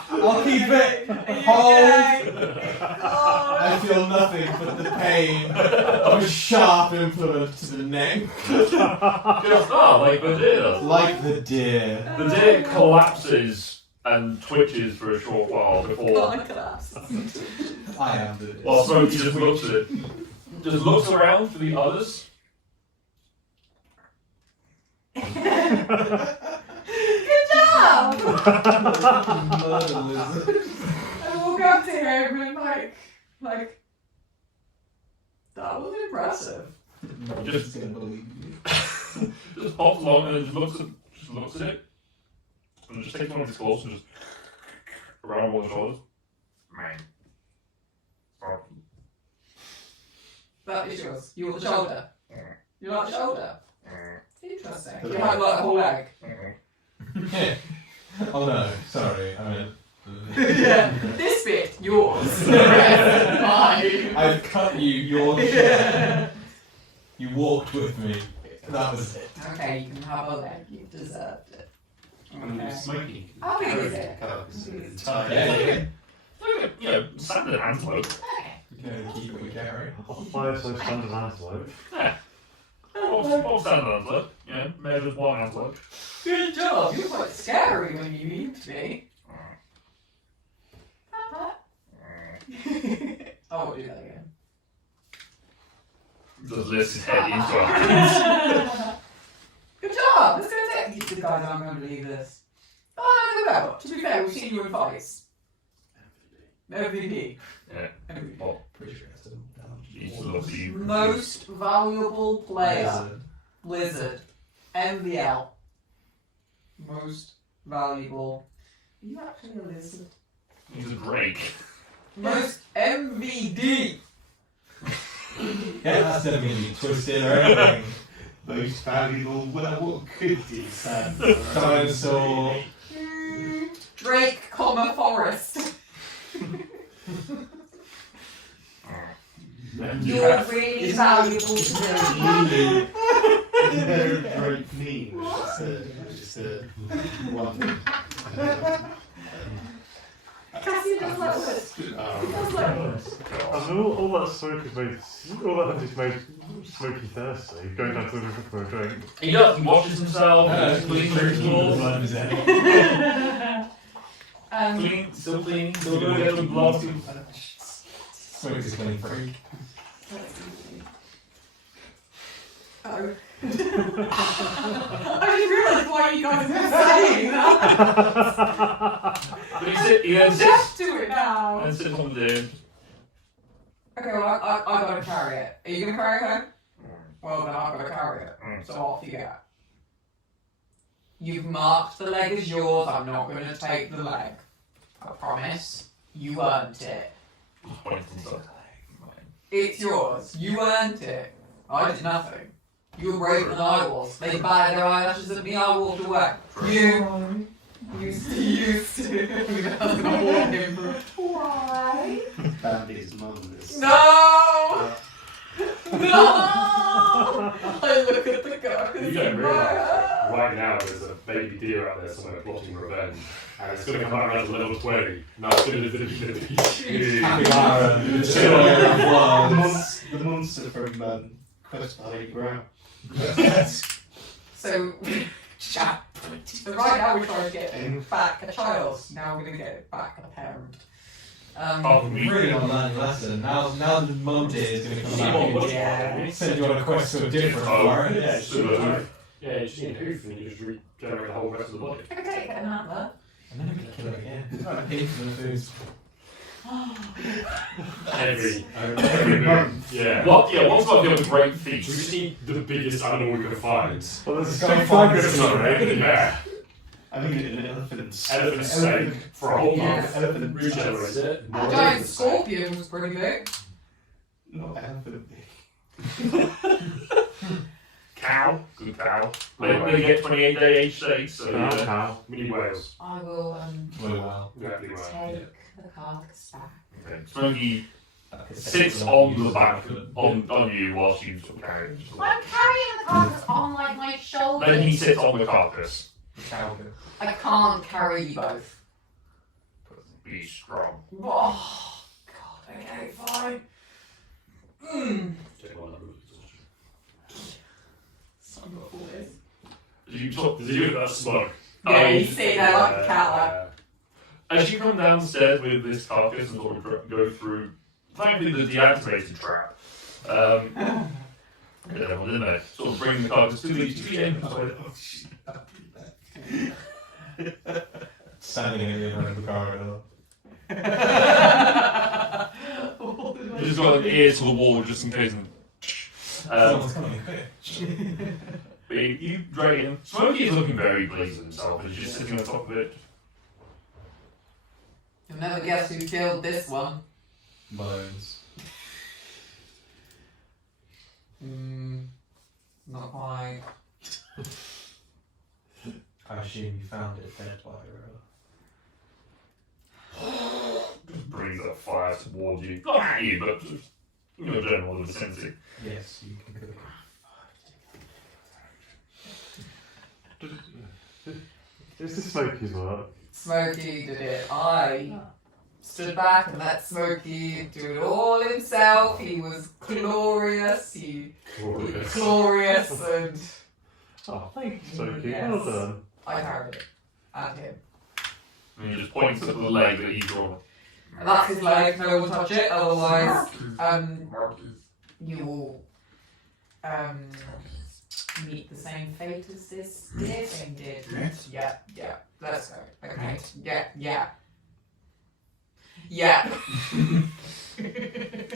I'll keep it. Hold. I feel nothing but the pain of a sharp implement to the neck. Just, like the deer does. Like the deer. The deer collapses and twitches for a short while before. I am the deer. While Smokey just looks at it. Just looks around for the others. Good job! Murder lizard. I walk up to him and like, that was impressive. Just gonna believe you. Just hops along and then just looks at it. And just takes one of his claws and just around one of the shoulders. Man. Stop. That is yours. You want the shoulder? You like the shoulder? Interesting. The You might like the whole leg. Oh no, sorry. I mean. Yeah. This bit, yours. The rest, mine. I've cut you your share. You walked with me. That was it. Okay, you can have a leg. You deserved it. Okay. Smoking. How big is it? Yeah. Like a, standard antelope. You can only keep what you carry. Fire so standard antelope. Or standard antelope. Measures one antelope. Good job. You're quite scary when you need to be. I won't do that again. Just lifts his head into our hands. Good job. Let's go take these two guys. I'm going to believe this. Oh, no, no, no. To be fair, we've seen you in fights. MVP. Yeah. MVP. Well, Pretty sure I still he's looked at you. Most valuable player. Lizard. MVL. Most valuable. Are you actually a lizard? He's a drake. Most MVD. Yeah, that's never gonna be twisted or anything. Most valuable, well, what could you stand for? Dinosaur. Drake, Forest. You're really valuable to me. They're a great meme. Just a one. Cassian feels like wood. Feels like wood. And all that smoke is made, all that hunting's made smoky thirsty, going down to the river for a drink. He does. He washes himself. Cleans his tools. Clean, still clean, still doing it with gloves. Smoke is clean freak. Oh. I didn't realise why you guys were saying that. But he then I'm sits deaf to it now. and sits on the dune. Okay, well, I gotta carry it. Are you gonna carry it home? Well, then I've gotta carry it. So off you go. You've marked the leg as yours. I'm not gonna take the leg. I promise. You earned it. It's yours. You earned it. I did nothing. You were braver than I was. They batted their eyelashes at me. I walked away. You used to. That's gonna warn him. Why? Bambi's mum is. No! No! I look at the guy. You don't realise right now there's a baby deer out there somewhere plotting revenge, and it's going to come back around to level 20. No, it's going to be huge. Capybara, The monster from Quest for Holy Grail. So, chat. So right now we're trying to get back a child. Now we're going to get back a parent. Really not learned lesson. Now the mum deer is going to come back and send you on a quest to a different forest. Yeah, it's you just need a hoof and you just regenerate the whole rest of the body. I could take an antler. And then we can kill it again. Pay for the foods. Every month. Yeah. What? Yeah, what's got to be a great We feast? just need the biggest animal we can find. Well, there's It's two got flankers flankers, on it. Yeah. I think an elephant's. Elephant steak for a whole month. Elephant Regenerate it. A giant scorpion was pretty big. Not elephant. Cow. Good cow. They get 28-day age steaks, so yeah. Cow. Mini whales. I will Well, Exactly right. take the carcass back. Okay. Smokey sits on the back on you whilst you sort of carry it. I'm carrying the carcass on like my shoulders. Then he sits on the carcass. I can't carry you both. Be strong. Oh, God, okay, fine. Take one number. Did you talk? Did you that smoke? Yeah, you see that like a cat. As you come downstairs with this carcass and sort of go through, frankly, the deactivated trap. Get everyone in there. Sort of bring the carcass to the end. standing in the other end of the corridor. You just got an ear to the wall just in case. Someone's coming quick. But you drag in. Smokey is looking very pleased with himself, and he's just sitting on top of it. You'll never guess who killed this one. Bones. Not quite. I assume you found it dead by Just brings that fire towards you. Not at you, but just in your general vicinity. Yes, you can cook it. Is this Smokey's work? Smokey did it. I stood back and let Smokey do it all himself. He was glorious. Glorious and Oh, thank you, Smokey. Yes. Well done. I carried it. And him. And he just points at the leg that he's drawn. And that's his leg, no one will touch it, otherwise you will meet the same fate as this deer thing did. Yeah, let's go. Okay, yeah.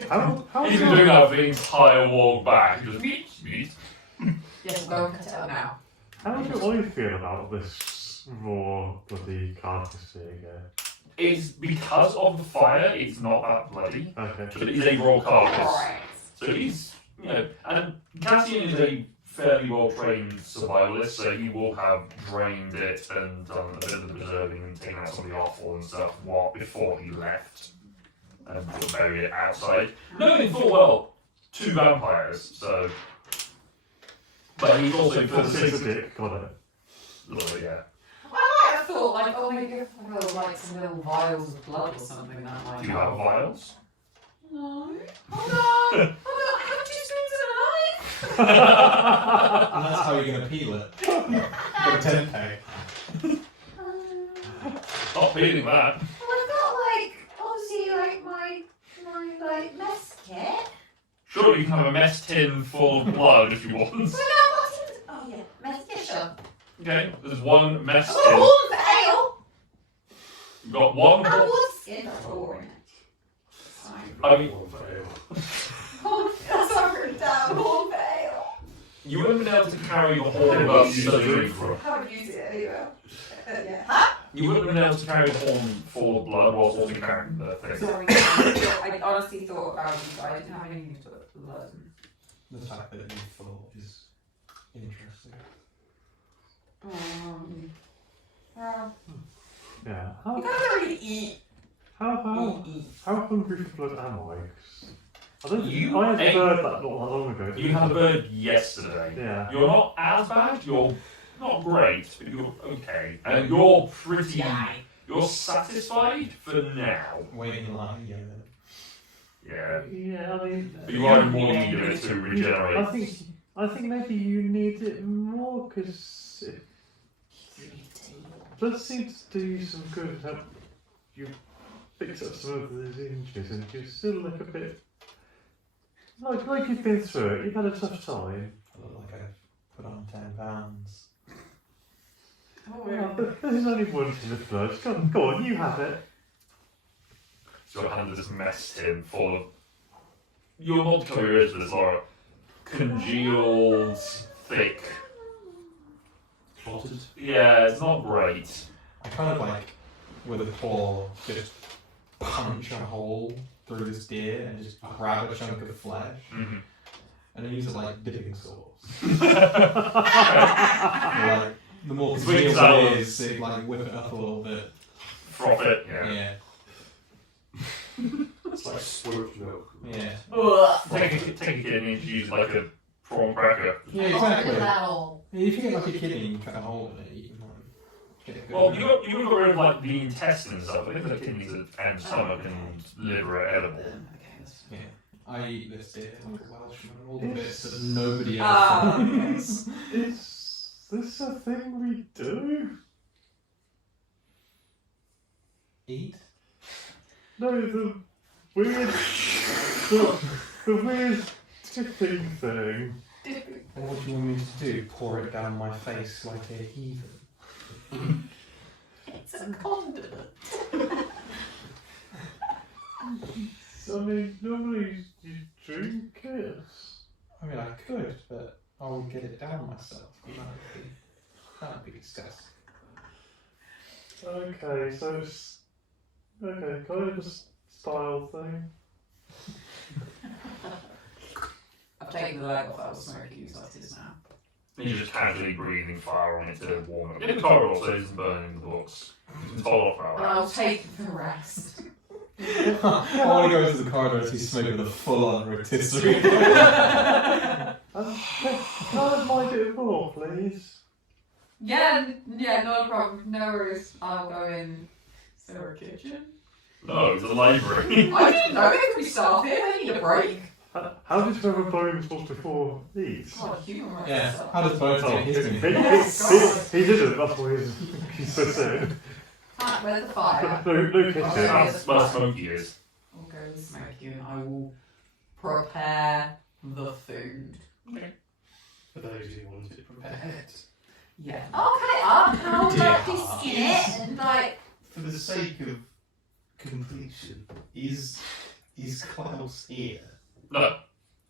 How He's been doing that for the entire walk back. Just meet. Yes, we'll go and cut it up now. How do I feel about this raw bloody carcass being here? It's because of the fire, it's not that bloody. Okay. But it is a raw carcass. Alright. So he's, and Cassian is a fairly well trained survivalist, so he will have drained it and done a bit of the preserving and taken out some of the offal and stuff before he left and buried it outside. Knowing full well, 2 vampires, so. But he's also for the That's a sake dick, got it. of yeah. Well, I might have thought like, oh maybe if I will like some little vials of blood or something that might Do you have vials? No. Hold on. Hold on. I have 2 spoons and a knife. And that's how you're going to peel it. Got a 10k. Not feeling that. Well, I've got like obviously like my like mess kit. Sure, you can have a mess tin full of blood if you want. But no, what's in? Oh yeah, mess kit. Sure. Okay, there's one mess I've got a tin. horn for ale. You've got one. And wood skin for it. I mean, Horn. That's what I've written down. Horn for ale. you wouldn't have been able to carry your horn above surgery. I haven't used it anyway. Yeah. Huh? You wouldn't have been able to carry the horn full of blood whilst also carrying the thing. Sorry, I honestly thought about it, but I didn't have anything to put blood. The fact that you thought is interesting. Well, Yeah. You guys don't really eat. How hungry for blood am I? 'Cause I don't You I had ate- a bird that not that long ago. You had a bird yesterday. Yeah. You're not as bad. You're not great, but you're okay, and you're pretty. You're satisfied for now. Waiting in line, yeah. Yeah. Yeah, I mean. But you are in more need of it to I regenerate. think maybe you need it more because it does seem to do you some good. Help you fix up some of those injuries, and you still look a bit like you've been through it. You've had a tough time. I look like I've put on 10 pounds. Well, but there's only one tin of blood. Go on, you have it. So your hand is mess tin full of. You're not curious, but it's like congealed, thick. Clotted. Yeah, it's not great. I kind of like, with a claw, just punch a hole through this deer and just grab a chunk of flesh. Mhm. And I use it like dipping sauce. Yeah. Like, the more Sweet and congealed sour. it is, it like whip it up a little bit. Froth it, yeah. Yeah. It's like spoiled milk. Yeah. Take a kidney and use like a prawn cracker. Yeah, exactly. that all. If you get like a kidney and you cut a hole in it, you can like, get a good Well, you would got rid of like the intestines and stuff, but if the kidneys and stomach and liver are edible. Yeah. I eat this deer like a Welshman, all the bits that nobody else Ah. finds. Is this a thing we do? Eat? No, the weird, the weird tipping thing. And what do you want me to do? Pour it down my face like a heathen? It's a condiment. I mean, normally you drink it. I mean, I could, but I would get it down myself. That would be disgusting. Okay, so it's okay, kind of a style thing. I've taken the leg off. That was smoky. Use like this now. You're just casually breathing fire on it to warm it. In the corridor, so it isn't burning the books. It's told off And our I'll take the rest. I want to go into the corridor and see Smoke with a full-on rotisserie. Can I have my bit more, please? Yeah, no problem. No worries. I'll go in. Is there a kitchen? No, it's a library. I didn't know they could be staff here. They need a break. How did you have a bonus before these? God, human rights. Yeah, how does Bones get his he, thing? he didn't, that's why he's so sad. Where's the fire? No kitchen. That's where Smokey is. I'll go with Smokey and I will prepare the food. For those who want it prepared. Yeah. I'll cut it up and I'll Dear directly heart. skin it and like. For the sake of completion, is Klaus here? No,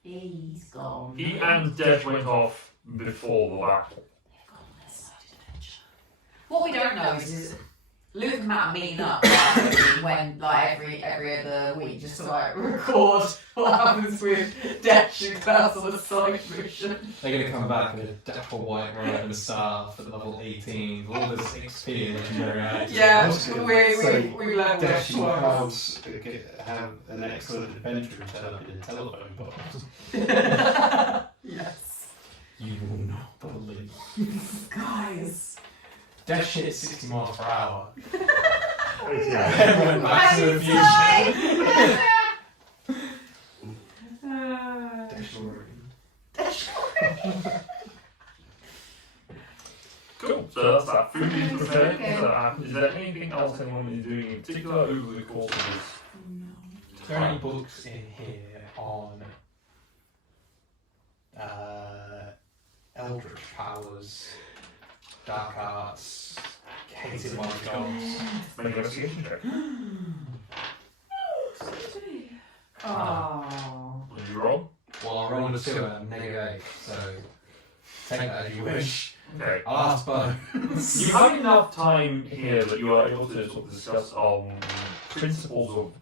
He's gone. he and Dev went off before the battle. They've gone on their side adventure. What we don't know is Luke and Matt are meeting up when like every other week just to like record what happens with Desh and Klaus on the side mission. They're going to come back with a dapper white robe and staff at level 18, with all this XP and legendary items. Yeah, So we learned Dash and that. Klaus have an excellent adventure and turn up in a telephone box. Yes. You will not believe. Guys. Dash hit 60 miles per hour. Yeah. Everyone back to the future. Dash already. Cool. So that's that. Food being prepared. Okay. So, is there anything else anyone is doing in particular over the course of this? Are there any books in here on eldritch powers, dark arts, hated by the gods? Make an investigation check. Oh. Will you roll? Well, I rolled a 2 and I'm -8, so take that as you wish. Okay. I'll ask Bo. You have enough time here that you are able to sort of discuss principles of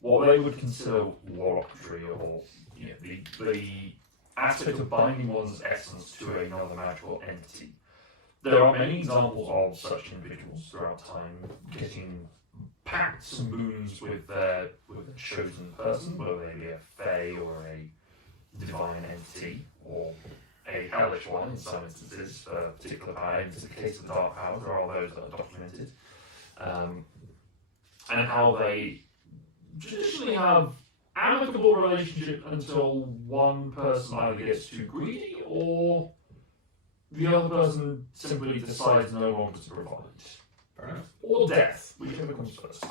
what they would consider warlockry, or the aspect of binding one's essence to another magical entity. There are many examples of such individuals throughout time getting pacts and boons with a chosen person, whether they be a fae or a divine entity, or a hellish one in some instances, for a particular power. In the case of dark powers, there are those that are documented. And how they traditionally have amicable relationship until one person either gets too greedy or the other person simply decides no longer to provide. Fair enough. Or death, whichever comes first.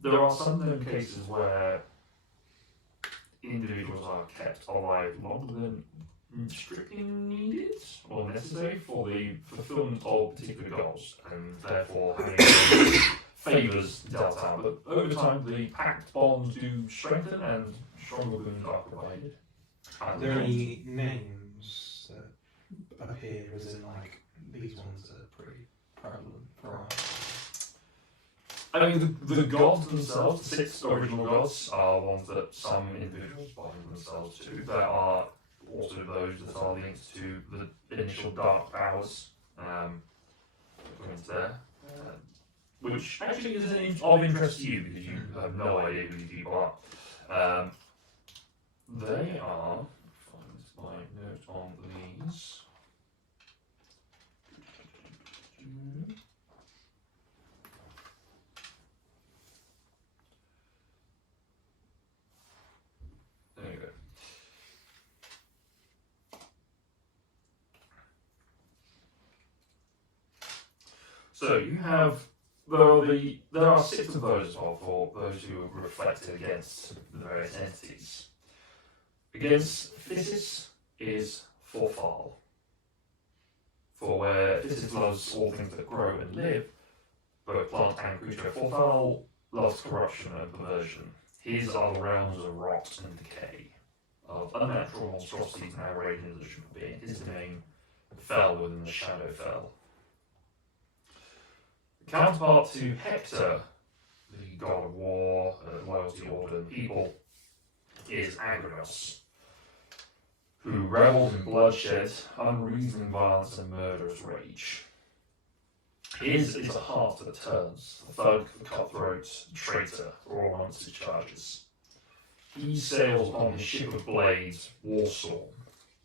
There are some known cases where individuals are kept alive longer than strictly needed or necessary for the fulfillment of particular goals, and therefore having favours dealt out. But over time, the pact bonds do strengthen and stronger boons are provided. Are there any names that appear as in like these ones that are pretty prevalent for us? I mean, the gods themselves, the 6 original gods, are ones that some individuals bind themselves to. There are also those that are linked to the initial dark powers, there, which actually is of interest to you because you have no idea who these people are. They are, find my note on these. There you go. So you have there are 6 of those as well for those who have reflected against the various entities. Against Physis is Forfal. For where Physis loves all things that grow and live, both plant and creature, Forfal loves corruption and perversion. His are the realms of rot and decay, of unnatural monstrosities and outrageous as should be. His domain fell within the Shadow Fell. The counterpart to Hector, the god of war, loyalty, order, and people, is Agrios, who revels in bloodshed, unreasoning violence, and murderous rage. His is a heart that turns, the thug, the cutthroat, the traitor, are all amongst his charges. He sails upon his ship of blades, Warstorm,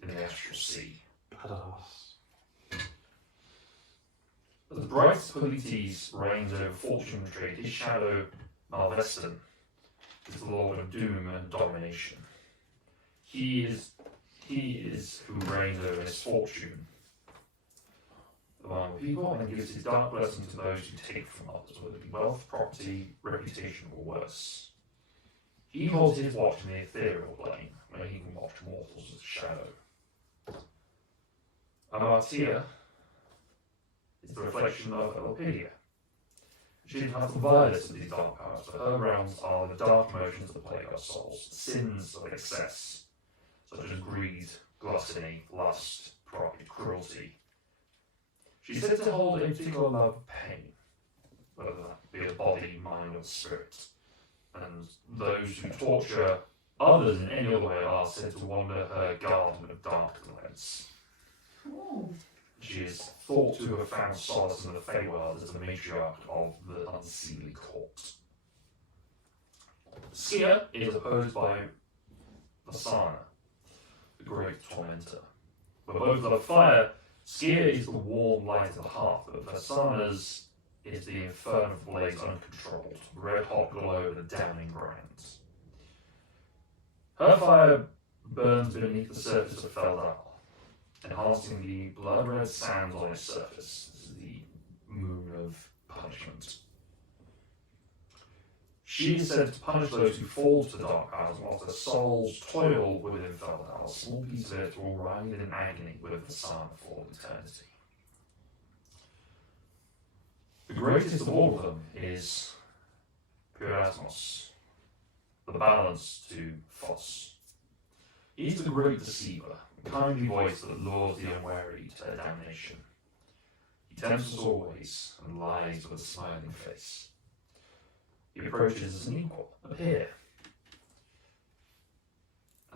in the Astral Sea. Badass. As bright Polites reigns over fortune and trade, his shadow, Malveston, is the lord of doom and domination. He is who reigns over misfortune among people and gives his dark blessing to those who take from others, whether it be wealth, property, reputation, or worse. He holds his watch in the ethereal plane, where he can watch mortals as a shadow. Amartia is the reflection of Elpidia. She has the vilest of these dark powers, but her realms are the dark emotions that plague our souls, sins of excess, such as greed, gluttony, lust, pride, cruelty. She said to hold a particular love of pain, whether that be a body, mind, or spirit, and those who torture others in any other way are said to wander her garden of darkness. She is thought to have found solace in the Feywild as the matriarch of the Unseelie Court. Sia is opposed by Vasana, the great tormentor. But both love fire Skier is the warm light of the hearth, but Vasana's is the inferno of blaze uncontrolled, red hot glow of the downing brands. Her fire burns beneath the surface of Feldal, enhancing the blood red sands on its surface. This is the moon of punishment. She is said to punish those who fall to dark hours whilst their souls toil within Feldal. A small piece of it will writhe in agony with the sun for all eternity. The greatest of all of them is Pyrasmos, the balance to Phos. He is the great deceiver, the kindly voice that lures the unwary to their damnation. He tempts us always and lies with a smiling face. He approaches as an equal, a peer,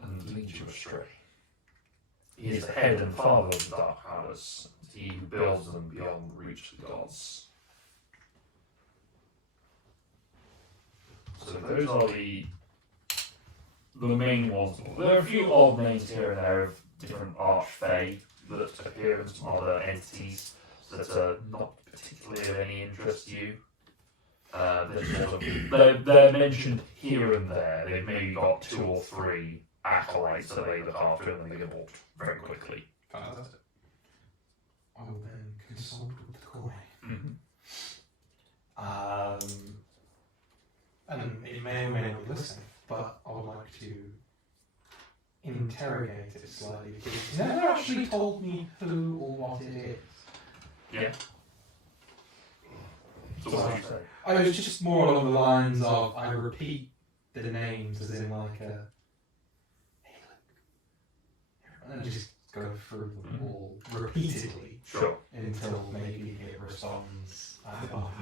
and leads you astray. He is the head and father of the Dark Hours, and he who builds them beyond the reach of the gods. So those are the main ones. There are a few odd names here and there of different archfey that appear in some other entities that are not particularly of any interest to you. They're mentioned here and there. They've maybe got 2 or 3 acolytes that they look after and then they get bought very quickly. Fantastic. I will then consult with the coin. And it may or may not be listening, but I would like to interrogate it slightly because it's never actually told me who or what it is. Yeah. So what would you say? I was just more along the lines of I repeat the names as in like a and just go through them all repeatedly. Sure. Until maybe it responds.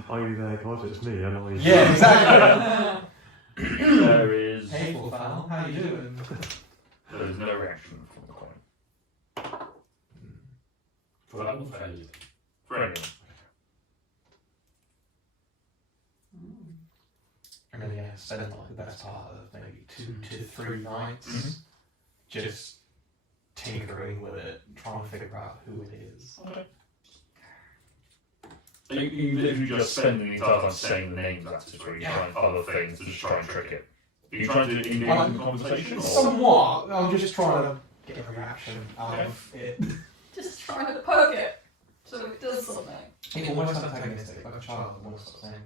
Are you there, God? It's me, and I. Yeah, exactly. There is. Hey, Fowl, how you doing? There is no reaction from the coin. For that one, for anything. For anyone. And then yeah, spend like the best part of maybe 2 to 3 nights just tinkering with it, trying to figure out who it is. Okay. You literally just spend the entire time saying the names that's just really trying other things to just try and trick it. Are you trying to engage in conversation? Or? Somewhat. I'm just trying to get a reaction out of it. Just trying to poke it so it does something. It's almost antagonistic, like a child almost stops saying,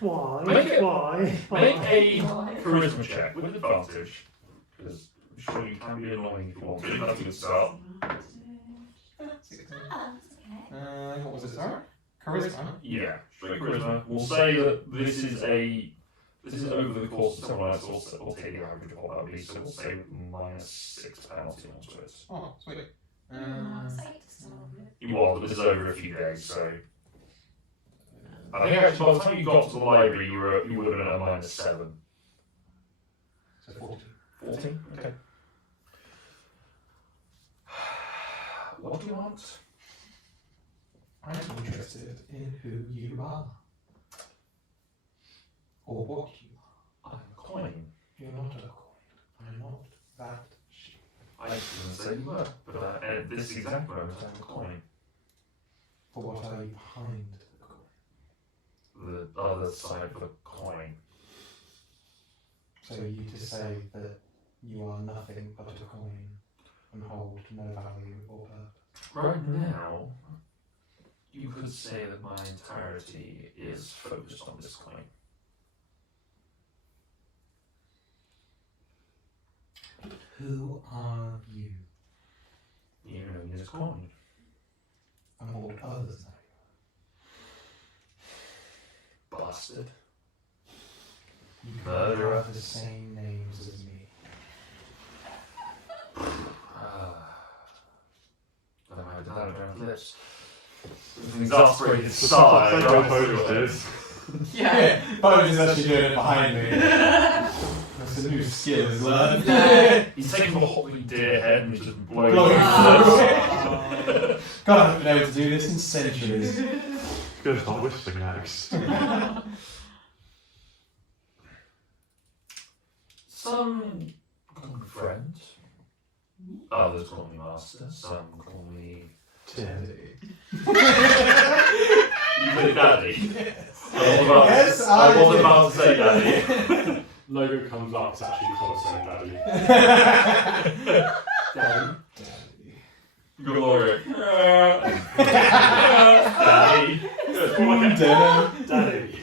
Why? Make it- Why? Make a charisma check with advantage. Because I'm sure you can be annoying if you want to. That's a good start. What was it, sorry? Charisma? Yeah, straight charisma. We'll say that this is over the course of several nights, we'll take the average of what that would be, so we'll say -6 penalty onto it. Oh, sweet. He was, but this is over a few days, so. I think actually by the time you got to the library, you would have been at a -7. So 14. 14? Okay. What do you want? I'm interested in who you are. Or what you are. I'm a coin. You're not a coin. I'm not that sheep. I didn't say you were, but at this exact moment, I'm a coin. But what are you behind the coin? The other side of the coin. So you to say that you are nothing but a coin and hold no value or purpose. Right now, you could say that my entirety is focused on this coin. Who are you? You know me as coin. And what would others know? Bastard. You Murderer. have the same names as me. I don't have that around lips. With an exasperated sigh. Say what Bones is. Yeah. Bones is actually doing it behind me. That's a new skill he's learned. He's taking a hotly deer head and he's just blowing Blowing it. God, I haven't been able to do this in centuries. Gonna start whistling next. Some good friend Others call me master, some call me... Daddy. You said daddy? Yes, I wasn't about to say daddy. Logo comes up, it's actually called saying daddy. Daddy. Daddy. Glory. Daddy. Daddy.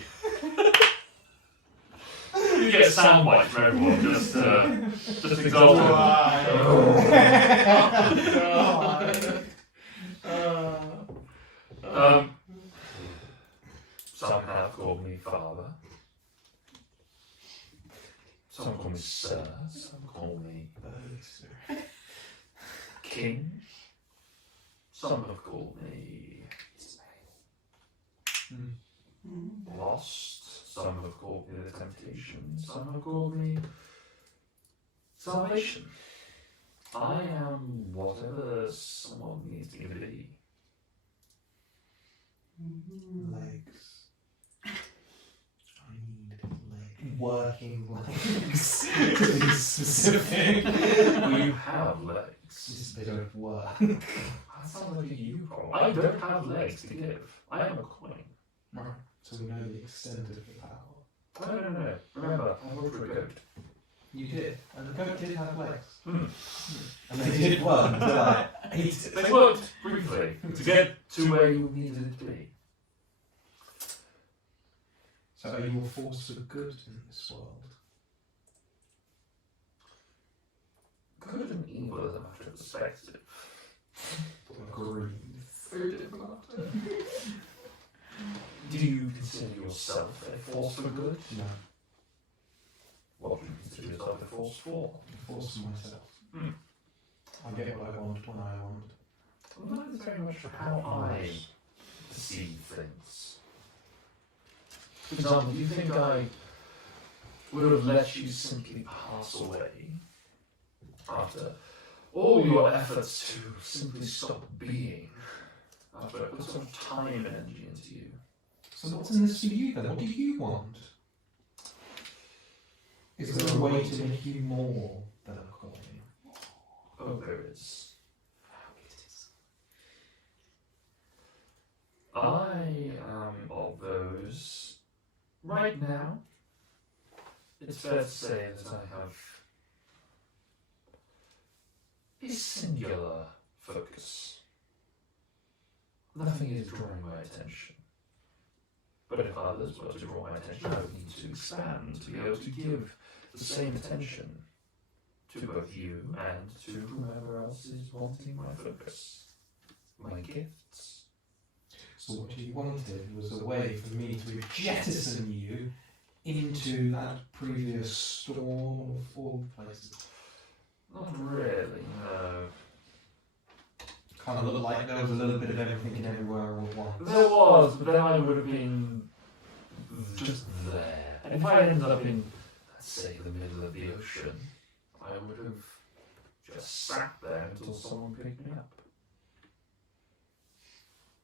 You get a soundbite from everyone, just exalted. Some have called me father. Some call me sir. Some call me king. Some have called me lost. Some have called me the temptation. Some have called me salvation. I am whatever someone needs me to be. Legs. I need legs. Working legs. To be specific. You have legs. Just they don't work. That sounds like a you problem. I don't have legs to give. I am a coin. So we know the extent of the power. No. Remember, I worked for a goat. You did. And the goat did have legs. Hmm. And they did work until I ate it. They worked briefly to get to where you needed it to be. So are you a force for good in this world? Good and evil is a matter of perspective. Agreed. So difficult. Do you consider yourself a force for good? No. What do you consider yourself a force for? Force for myself. Hmm. I get what I want when I want. Well, that is very much how I perceive things. For example, do you think I would have let you simply pass away after all your efforts to simply stop being, after I put so much time and energy into you? So what's in this for you then? What do you want? Is there a way to make you more than a coin? Oh, there is. I am of those. Right now, it's fair to say that I have a singular focus. Nothing is drawing my attention. But if others were to draw my attention, I would need to expand to be able to give the same attention to both you and to whomever else is wanting my focus, my gifts. So what you wanted was a way for me to jettison you into that previous storm of all places. Not really, no. Kind of looked like there was a little bit of everything and everywhere all at once. There was, but then I would have been just there. And if I ended up in, let's say, the middle of the ocean, I would have just sat there until someone picked me up.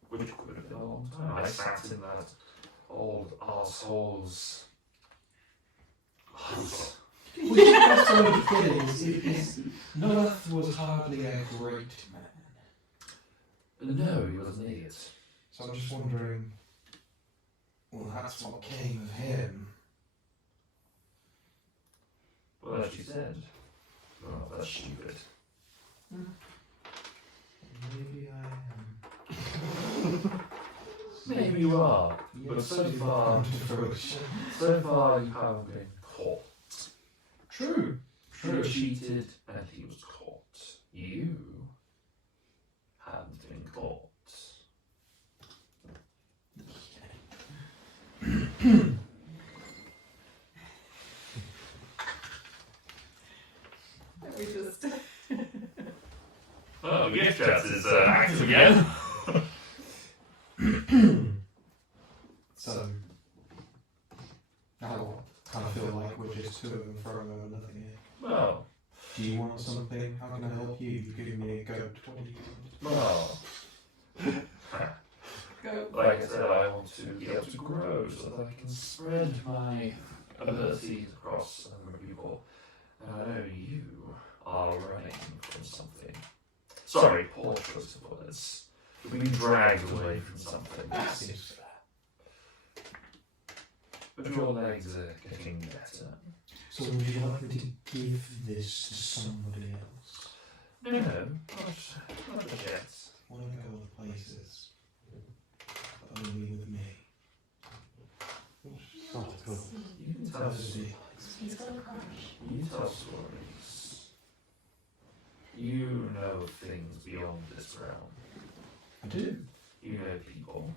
Which could have been a long time. I sat in that old arsehole's hut. Well, the best way to put it is Noeth was hardly a great man. No, he was an idiot. So I'm just wondering, well, that's what came of him. Well, as you said, you're not that stupid. Maybe I am. Maybe you are, but so far, Come to fruition. so far you haven't been caught. True. You cheated and he was caught. You hadn't been caught. We just. Oh, gift chat is active again. So, now what? Kind of feel like we're just to and fro over nothing here. Well, Do you want something? How can I help you? You've given me a goat. What do you want? well, Go. like I said, I want to be able to grow so that I can spread my abilities across other people. And I know you are running from something. Sorry, poor choice of words. You're being dragged away from something. That seems fair. But your legs are getting better. So would you like me to give this to somebody else? No, not yet. Want to go other places, but only with me. Oh, cool. You can tell That's us. it. He's got a crush. You tell stories. You know things beyond this realm. I do. You know people.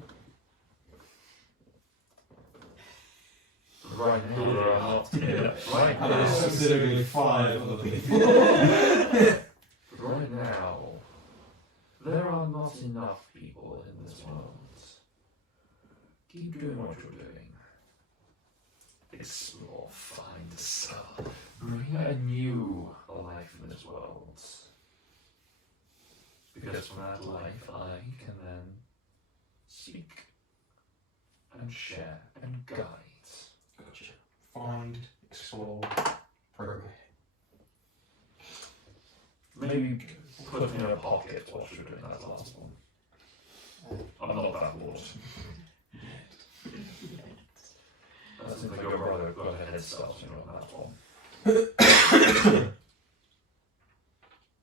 Right now, there are not. Right And there's now, specifically 5 other people. right now, there are not enough people in this world. Keep doing what you're doing. Explore, find a star, bring a new life in this world. Because from that life, I can then speak and share and guide. Gotcha. Find, explore, progress. Maybe put it in your pocket whilst you're doing that last one. I'm not that bored. That seems like your brother got a head start on that one.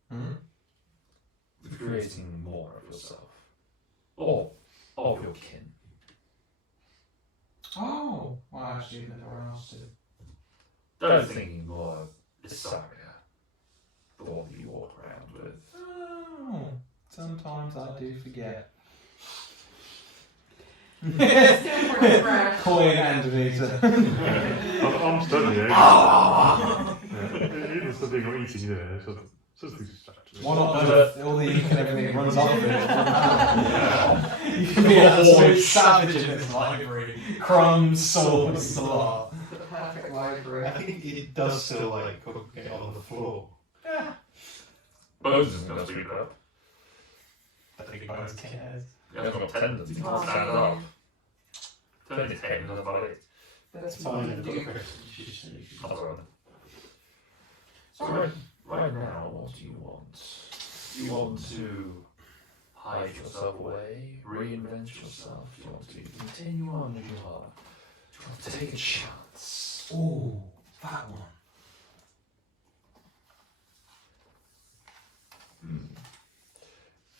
Hmm? Creating more of yourself. Or of your kin. Oh, well, actually, never asked it. Don't think more of Isaria, the one that you walk around with. Oh, sometimes I do forget. Still pretty fresh. Coin and Anita. I'm studying. Even studying or eating there, so it's distracting. Why not both? All the ink and everything runs off of it. You can be an absolute savage in this library. Crumbs, swords, the lot. The perfect library. I think it does still like get on the floor. Bones isn't going to speak up. I think Bones cares. He hasn't got tendons, he can't stand up. Turn his head and doesn't bite. That's It's what fine, you I've got a do. question. You should- That's all right. So right now, what do you want? Do you want to hide yourself away, reinvent yourself? Do you want to continue on as you are? Do you want to take a chance? Ooh, that one.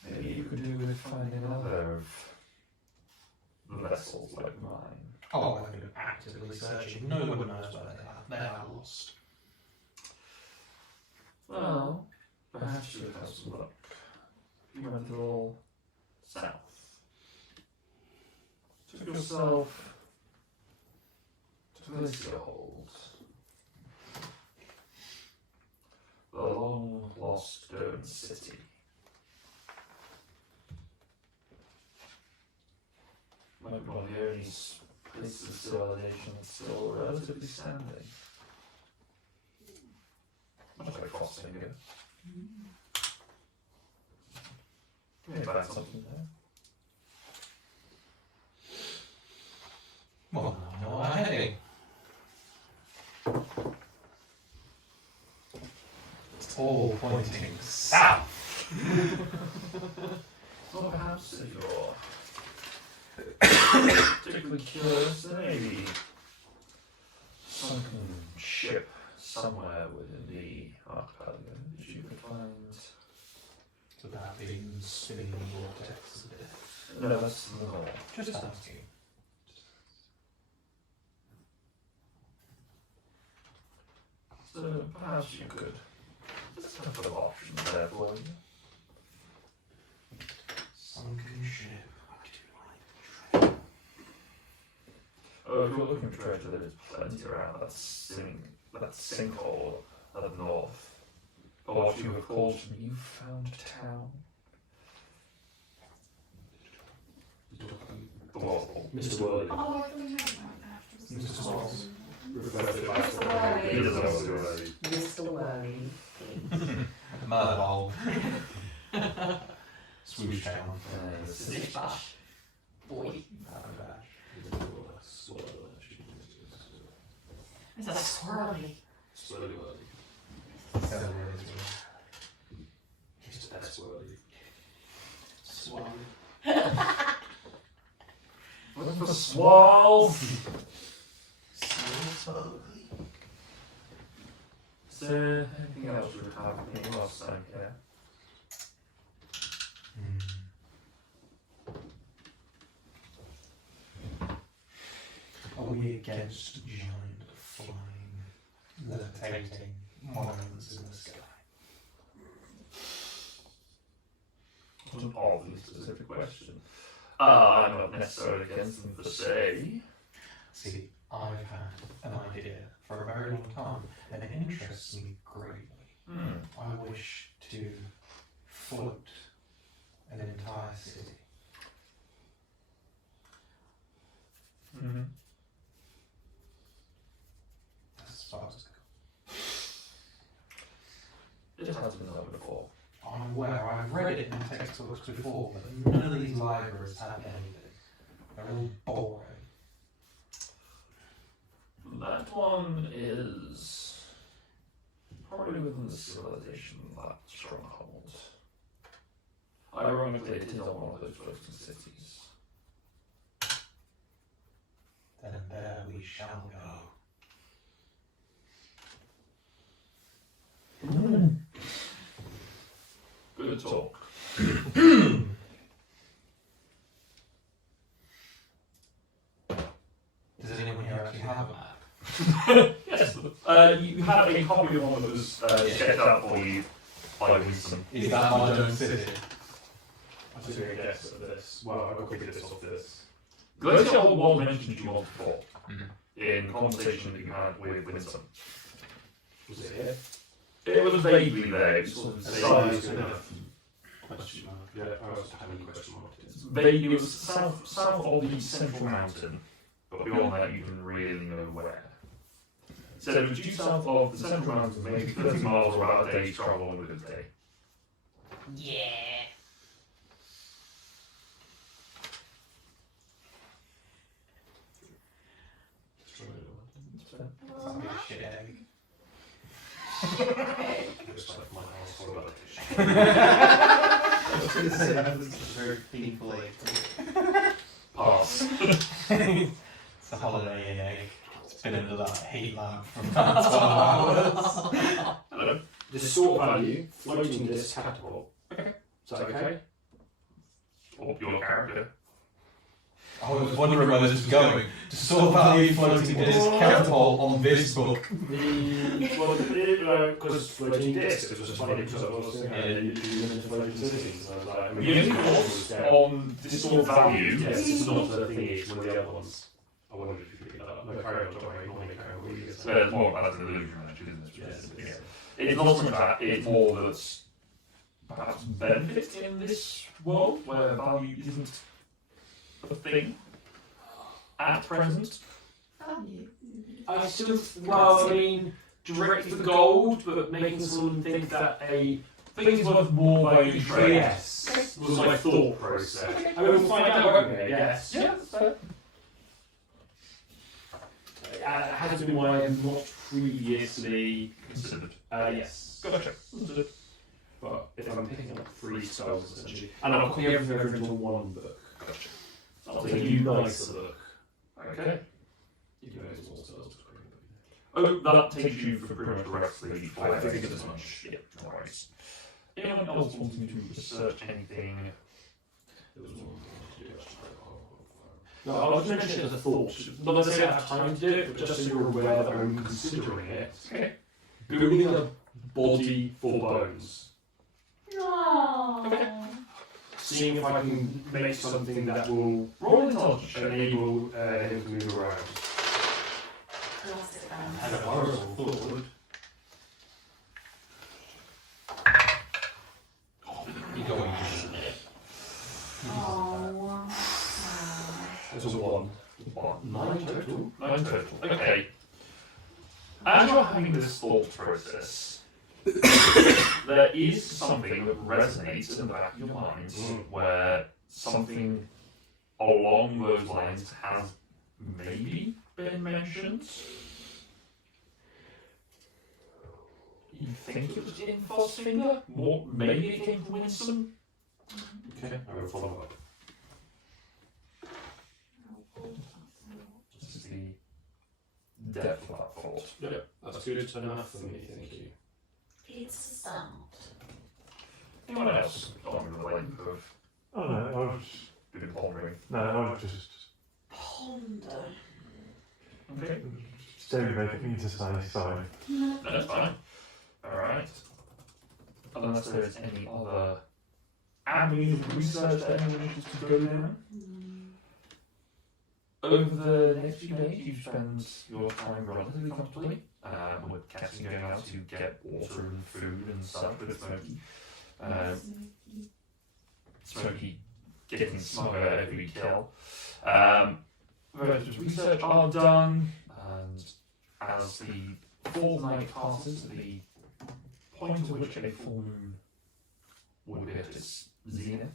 Maybe you could do with finding another of vessels like mine. Oh, I've been actively searching. No one knows where they are. They are lost. Well, perhaps you would have some luck. You went a little south. Took yourself to Glacier-Hold. The long lost Dome City. Might be one of the only places of civilization that's still relatively standing. Much like Frostfinger. Maybe that's something there. Well, now we're heading. It's all pointing south. Well, perhaps if you're particularly curious, there may be sunken ship somewhere within the archipelago that you could find. Without being spinning the vortex of death. No, that's the north. Just asking. So perhaps you could. There's a couple of options there for you. Sunken ship. Oh, if you're looking for treasure, there's plenty around that sinkhole at the north. Or what you have called Newfound Town. The Whirlpool. Mr. Worley. Oh, I thought we had that. Mr. Swallows. Referred to as Mr. Worley. He doesn't know Mr. Worley. Mr. Worley. Murder hole. Swoosh down. Slish bash. Boy. It's a swirly. Slowly Worley. With the swirls. Is there anything else you would have? Anything else I don't care? Are we against giant flying, levitating monuments in the sky? What an oddly specific question. I'm not necessarily against them per se. See, I've had an idea for a very long time, and it interests me greatly. I wish to float an entire city. Mm-hmm. That's as far as I go. It has been done before. I'm aware, I've read it in textbooks before, but none of these libraries have anything. They're all boring. That one is probably within the civilization of that stronghold. Ironically, it is on one of those floating cities. Then there we shall go. Good talk. Does anyone here actually have a map? Yes, you have a copy of one that was sketched out for you by Winston. Is that my own city? I'm just going to guess at this. Well, I'll copy this off this. Glacier Hall was mentioned to you once before in conversation that you had with Winston. Was it here? It was vaguely there. It was sort of Size enough. Question mark. Yeah, I was having question mark. vaguely, it was south of the central mountain, but beyond that you didn't really know where. So it was due south of the central mountain, maybe 30 miles or about a day's travel on a good day. Yeah. Sounds like a shit egg. Looks like my house. What about it? I was going to say that was very painful. Pass. It's a holiday egg. It's been under that heat lamp for about 12 hours. Hello. This is sort value, floating disc catapult. Okay. Is that okay? Or your character. I was wondering where this was going. To sort value floating disc catapult on this book. Because floating disc, it was funny because I was saying, you into floating cities. I was like, I mean, The only cost on this sort of value. yes, it's not the thing, it's one of the other ones. I wondered if you picked that up. No, carry on, don't worry, normally carry on. What are you gonna say? There's more about an illusion, actually, isn't it? Yes, Yeah. It's not so much that, it's more that's perhaps benefit in this world where value isn't a thing at present. I still, well, I mean, direct for gold, but making someone think that a Things worth more by you trade. yes was my thought process. I mean, we'll find out, won't we? Yes. Yeah, that's fair. It has been one I have not previously. Considered. Yes. Gotcha. But if I'm picking up 3 spells essentially, and I'll copy everything over into one book. Gotcha. I'll take you nicer book. Okay. Even though it's more spells. Oh, that takes you for pretty much directly to I figured as much. Yeah, no worries. Anyone else wanting to research anything? There was one thing to do. No, I'll just mention it as a thought. Not necessarily I have time to do it, but just so you're aware that I'm considering it. Okay. Building a body for bones. Seeing if I can make something that will Roll intelligence check. enable him to move around. Had a horrible thought. You go in. That's a 1. 9 total. 9 total. Okay. As you're having this thought process, there is something that resonates in the back of your mind where something along those lines has maybe been mentioned. You think it was in Fossfinger? More, maybe it came from Winston? Okay, I will follow up. Just the depth of that thought. Yep, that's good enough for me, thank you. It's a start. Anyone else on the length of Oh no, I was been pondering? no, I was just Ponder. Okay. staring making me to say sorry. No, that's fine. Alright. Unless there's any other avenues of research that anyone wishes to go down. Over the next few days, you spend your time relatively comfortably, with Cassie going out to get water and food and stuff with Smokey. Smokey getting smothered at every kill. Various research are done, and as the fortnight passes, the point at which a full moon would be at its zenith,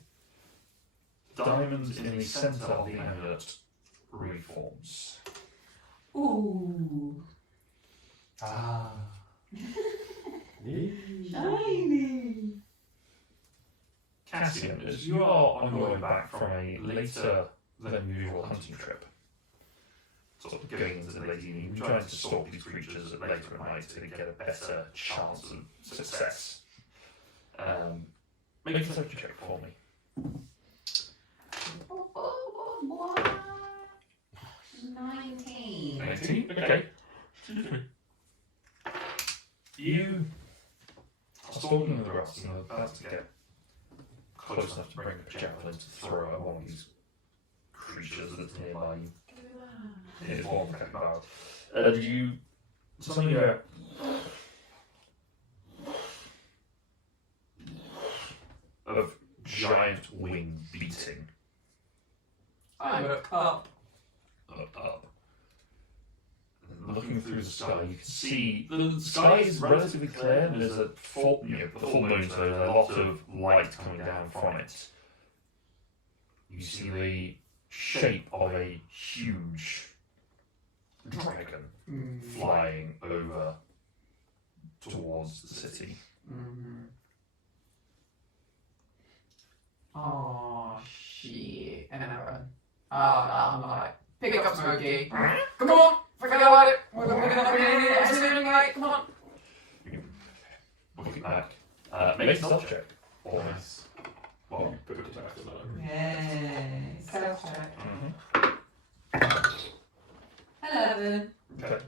the diamond in the centre of the amulet reforms. Ooh. Ah. Shiny. Cassian, as you are on your way back from a later than usual hunting trip, sort of going into the late evening, trying to stalk these creatures later at night to get a better chance of success. Make a perception check for me. 19. 19? Okay. You are stalking the rest and are about to get close enough to bring a javelin to throw at one of these creatures that's nearby you. It's one about. You something of giant wing beating I look up. up. Looking through the sky, you can see the sky is relatively clear. And there's a full, the full moon, so there's a lot of light coming down from it. You see the shape of a huge dragon flying over towards the city. Oh shit! And then I run. I'm like, pick up Smokey. Come on, forget about it. We're gonna be everything right. Come on. Looking back, make a stealth check. Or Nice. well, Put it back to that. Yay. Stealth check. 11. okay.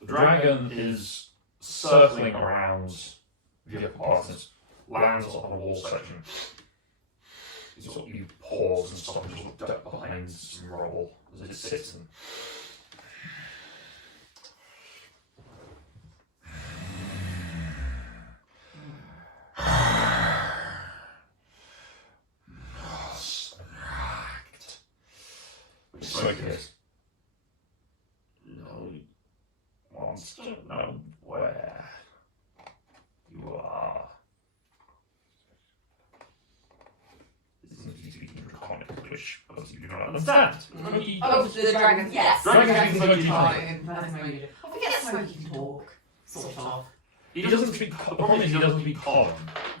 The dragon is circling around the upper part and lands on a wall section. You pause and stop and just duck behind some rubble as it sits and which Smoky is. No one wants to know where you are. This is you speaking Draconic, which obviously you do not understand. Smoky. Oh, the dragon. Yes. Dragon speaks Smoky. I forget Smokey can talk. Sort of. He doesn't speak. The problem is he doesn't speak common.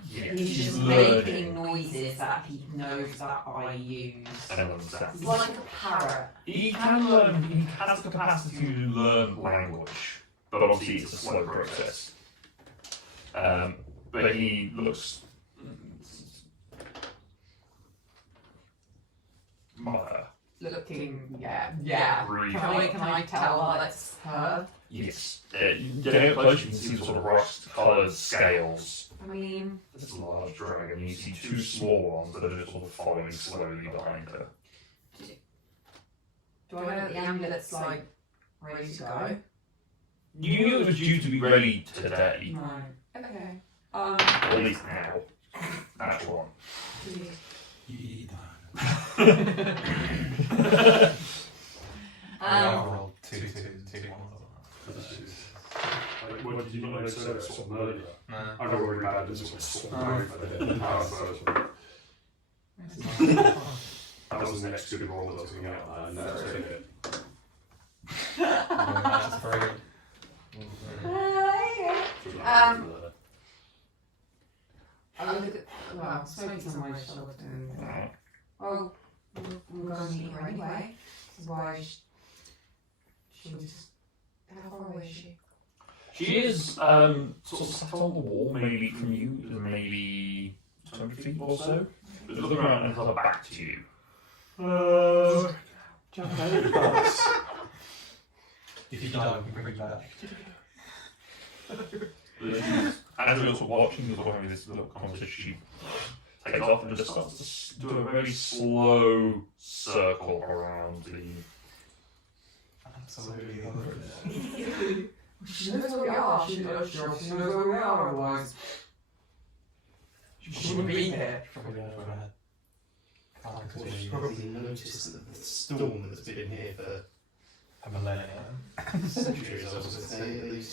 Yeah, He's just learning. making noises that he knows that I use. And understands. He's like a parrot. He can learn. He has the capacity to learn language, but obviously it's a slow process. But he looks. Mother. Looking, yeah. Really Can I tell that it's her? Yes. Getting up close, you can see the sort of rust-coloured scales. I mean, This is a large dragon, and you see two small ones that are just sort of following slowly behind her. do I know that the amulet's like ready to go? You knew it was due to be ready today, Right. Okay. at least now. That's one. I rolled 2 2s and 2 1s. Like, what did you not notice that sort of earlier? No. I got really bad at this sort of over the power first. That was the next good roll that I was going to get, and that's it. That's 3. I look at well, smoking somewhere sheltered. Well, we're going to meet her anyway. So why she was just. How far away is she? She is sort of sat on the wall, maybe from you, maybe 200 feet or so. But looking around and her back to you. Jack, I hate bats. If you die, we can bring you back. As you're sort of watching, you're having this little conversation. She takes off and just starts to do a very slow circle around the. Absolutely. She knows where we are. She knows where we are, otherwise. She wouldn't be here. Probably over her head. Well, she's probably noticed that the storm that's been here for A millennium. centuries, I was going to say, at least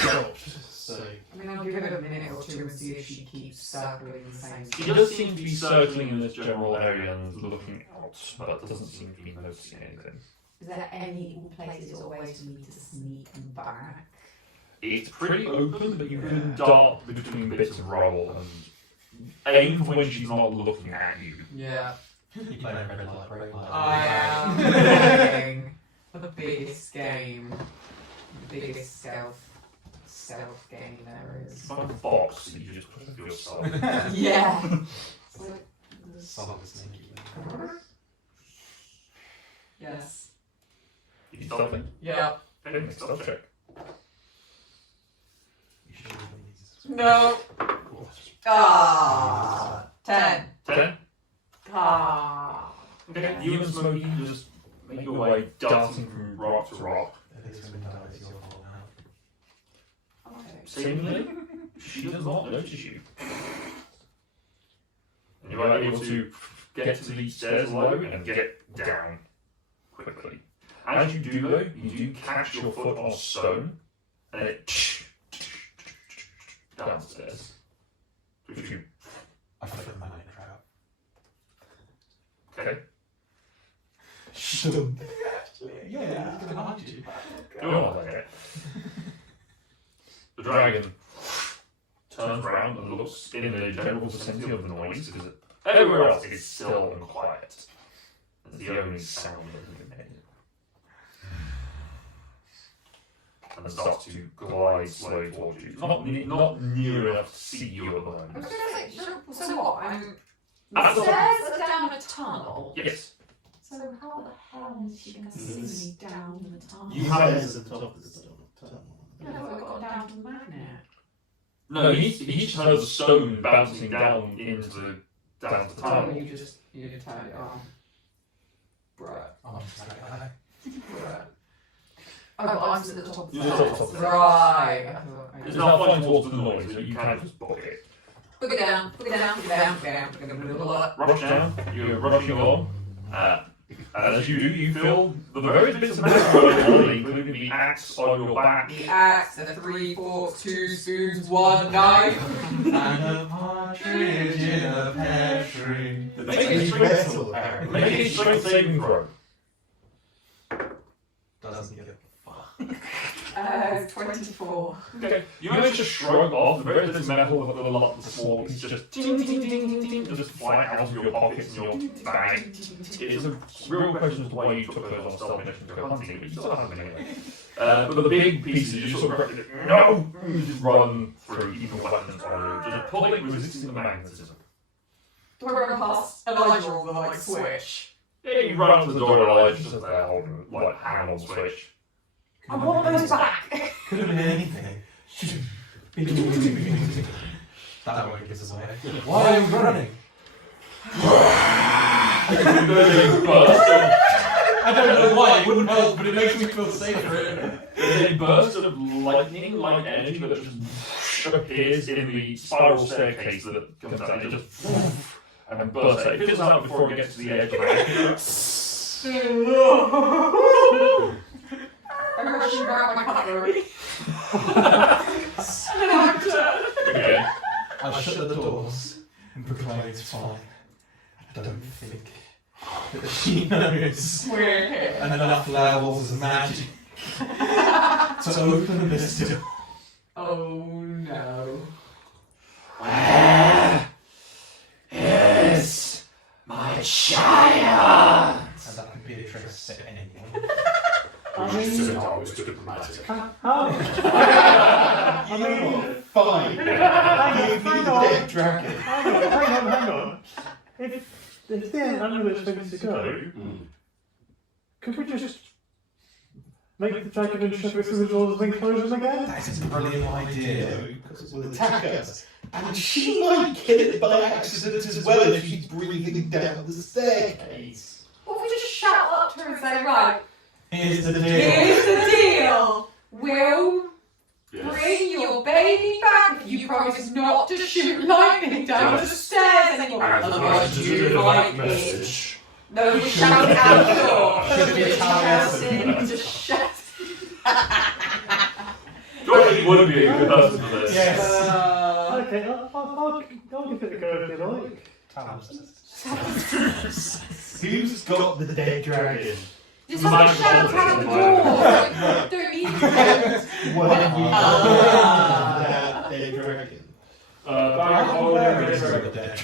stopped. So, I mean, I'll give it a minute or two and see if she keeps circling the same She does seem to be circling in this general area and looking out, but doesn't seem to be noticing anything. Is there any places or ways for me to sneak back? It's pretty open, but you can dart between bits of rubble and aim for when she's not looking at you. Yeah. You play red light, brake light. I am playing the biggest game. The biggest stealth game there is. It's like a box that you just put up yourself. Yeah. It's like this. Solid sneaky. Yes. You stealthing? Yeah. Okay, make a stealth check. You should have these. No. Ah. 10. 10? Ah. Okay, you and Smokey just make your way darting from rock to rock. At least when we die, it's your fault now. Okay. Seemingly, she does not notice you. And you are able to get to the stairs low and get down quickly. As you do though, you do catch your foot on a stone, and it downstairs. Which you, I flip the magnet trap. okay, Shut up. Yeah, it's gonna hide you. go on, okay. The dragon turns around and looks in the general vicinity of the noise, because everywhere else is still and quiet. It's the only sound that has been made. And starts to glide slowly towards you. Not near enough to see you at the I was moment. going to say, so what? At The the- stairs are down a tunnel. Yes. So how the hell is she going to see me down the tunnel? You have- There's the top of the tunnel. Yeah, but I've got down to the magnet. No, he just has a stone bouncing down into the down the tunnel. You turn it on. Bruh. Oh, I'm just like, I Bruh. Oh, but I'm still at the top of the You're at the top of the stairs. Right. It's not flying towards the noise, but you can just book it. Book it down, book it down, book it down, book it down, book it down, book it down. Rush down, you're rushing along. As you do, you feel the various bits of metal, including the axe on your back. The axe, the 3 forks, 2 spoons, 1 knife. And a partridge in a pear tree. Make a strength, make a strength saving throw. Doesn't give a fuck. 24. Okay, you manage to shrug off the various bits of metal with the small pieces just ding, ding, ding, ding, ding, ding, just fly out of your pockets and your bag. It's a real question as to why you took those on stealth mission to go hunting, but you still have them anyway. But the big pieces, you just sort of no, you just run through, even weapons on you, just pulling, resisting the magnetism. Do I run past Elijah on the switch? Yeah, you run up to the door and Elijah's just there holding, hand on switch. I want those back! Could have been anything. That won't give us away. Why are you running? I don't know why, it wouldn't help, but it makes me feel safer. There's a burst of lightning-like energy that just appears in the spiral staircase that comes out. It just and then bursts out. It fizzles out before it gets to the edge of it. I'm rushing grab my cutlery. And then I return. Okay. I'll shut the doors and proclaim it's fine. I don't think that she knows We're here. enough levels of magic to open this door. Oh no. Shire! And that could be addressed to anyone. I was too diplomatic. You know what? Fine. Hang Give me the on. dead dragon. Hang on. If the amulet's ready to go, could we just make the dragon and shove it through the doors and then close them again? That's a brilliant idea. Because it will attack us. And she might get it by accident as well if she's breathing down the staircase. Or we just shout up to her and say, right, Here's the deal. here's the deal. We'll Yes. bring your baby back if you promise not to shoot lightning down the stairs anymore. And Otherwise, to you deliver like that it. message. No, we shout it out the door. Should be We Italian. just shout. Dorothy would be a good person for this. Yes. Okay, I'll give it a go if you like. Who's got the dead dragon? Just have to shout out the door. Don't need to. Whatever you got. Dead dragon. Back on The dead.